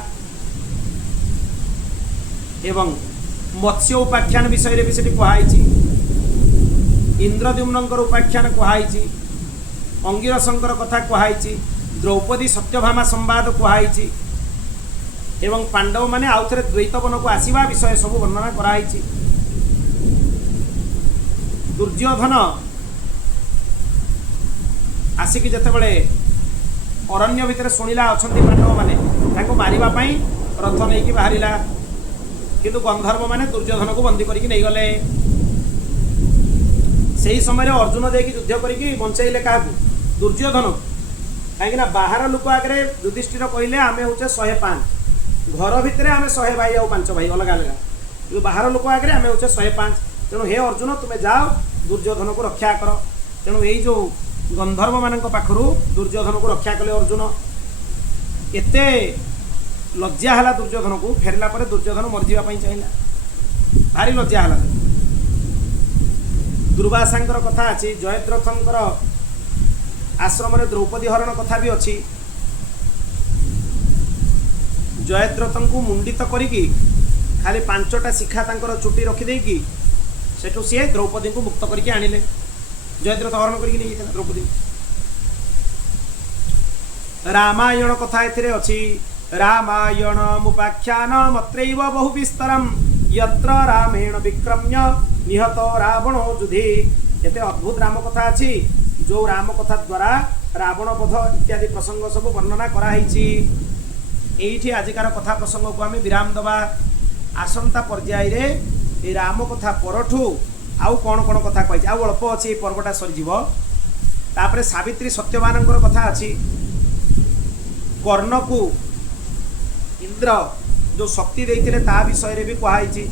एवं मत्स्य उपाख्यान विषय भी सेठी कहुई। इंद्रद्युम्नंकर उपाख्यान कहुई, अंगिरसंकर कथा कहुई, द्रौपदी सत्यभामा संवाद कहुई, एवं पांडव माने आउ थे द्वैत वन को आसवा विषय सब वर्णना कराई। दुर्योधन आसिक जितेबाला अरण्य भितर शुणिला अच्छा पांडव मैंने मारिबा पई रथ नहीं बाहरिला, किंतु गंधर्व माने दुर्योधन को बंदी करके नहीं गले। सही समय अर्जुन जाकि युद्ध करके बंचाइले क्या दुर्योधन, कहीं बाहर लोक आगे युधिष्ठिर कहले आमे होचे 105, घर भितर आम 100 भाई और 5 भाई अलग अलग, कि बाहर लोक आगे आम होचे 105। तेणु हे अर्जुन तुम्हें जाओ दुर्योधन को रक्षा कर। तेणु यही जो गंधर्व मान पाखु दुर्योधन को रक्षा कले अर्जुन। एते लज्जा है दुर्योधन को, फेरला पर दुर्योधन मरजा चाहिए, भारी लज्जा है। दुर्वासांकर कथा अच्छी, जयद्रथंकर आश्रम द्रौपदी हरण कथा भी अच्छी। जयद्रथ को मुंडित करी खाली 5टा शिखा तांकर चुटी रखिदेकी सेठू सी द्रौपदी को मुक्त करके आनिले। जयद्रथ हरण करके नहीं द्रौपदी। रामायण कथा एथिरे अछि। रामायण मुपाख्यान मत्रैव बहु विस्तरम यत्र रामेण विक्रम्य निहत रावणो युधि। एते अद्भुत राम कथा अछि, जो राम कथा द्वारा रावण वध इत्यादि प्रसंग सब वर्णना कराई। एठी आजिकार कथा प्रसंग को आम विराम दबा। आसंता पर्याय रे ए राम कथा परठू आउ कौन कौन कथा कही आउ अल्प अच्छी पर्वटा सरीजीव। तापरे सावित्री सत्यवानंकर कथा अच्छी। कर्ण को इंद्र जो शक्ति देते ता विषय भी कहुई।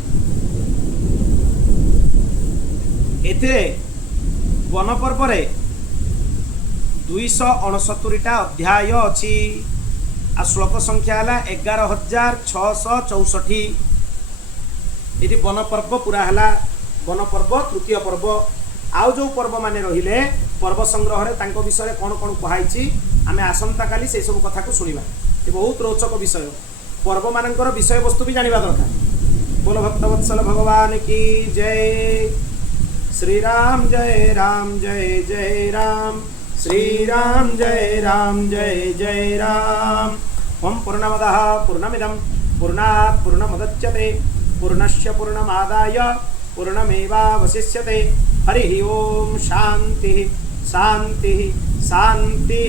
एते वन पर्व 269टा अध्याय अच्छी। आ श्लोक संख्या है 11,664। ये वन पर्व पूरा है वन पर्व तृतीय पर्व। आउ जो पर्व माने रहिले पर्व संग्रह तांको विषय कौन कौन कहुई आम आसंता काली से सब कथा को शुणा। ये बहुत रोचक विषय पर्व मानकर विषय वस्तु भी जाना दरकार। बोलो भक्तवत्सल भगवान की जय। श्री राम जय राम जय जय राम। श्री राम जय राम जय जय राम। ओम पूर्णमदः पूर्णमिदं पूर्णात् पूर्णमुदच्यते पूर्णस्य पूर्णमादाय पूर्णमेवावशिष्यते। हरि ओम शांति शांति शांति।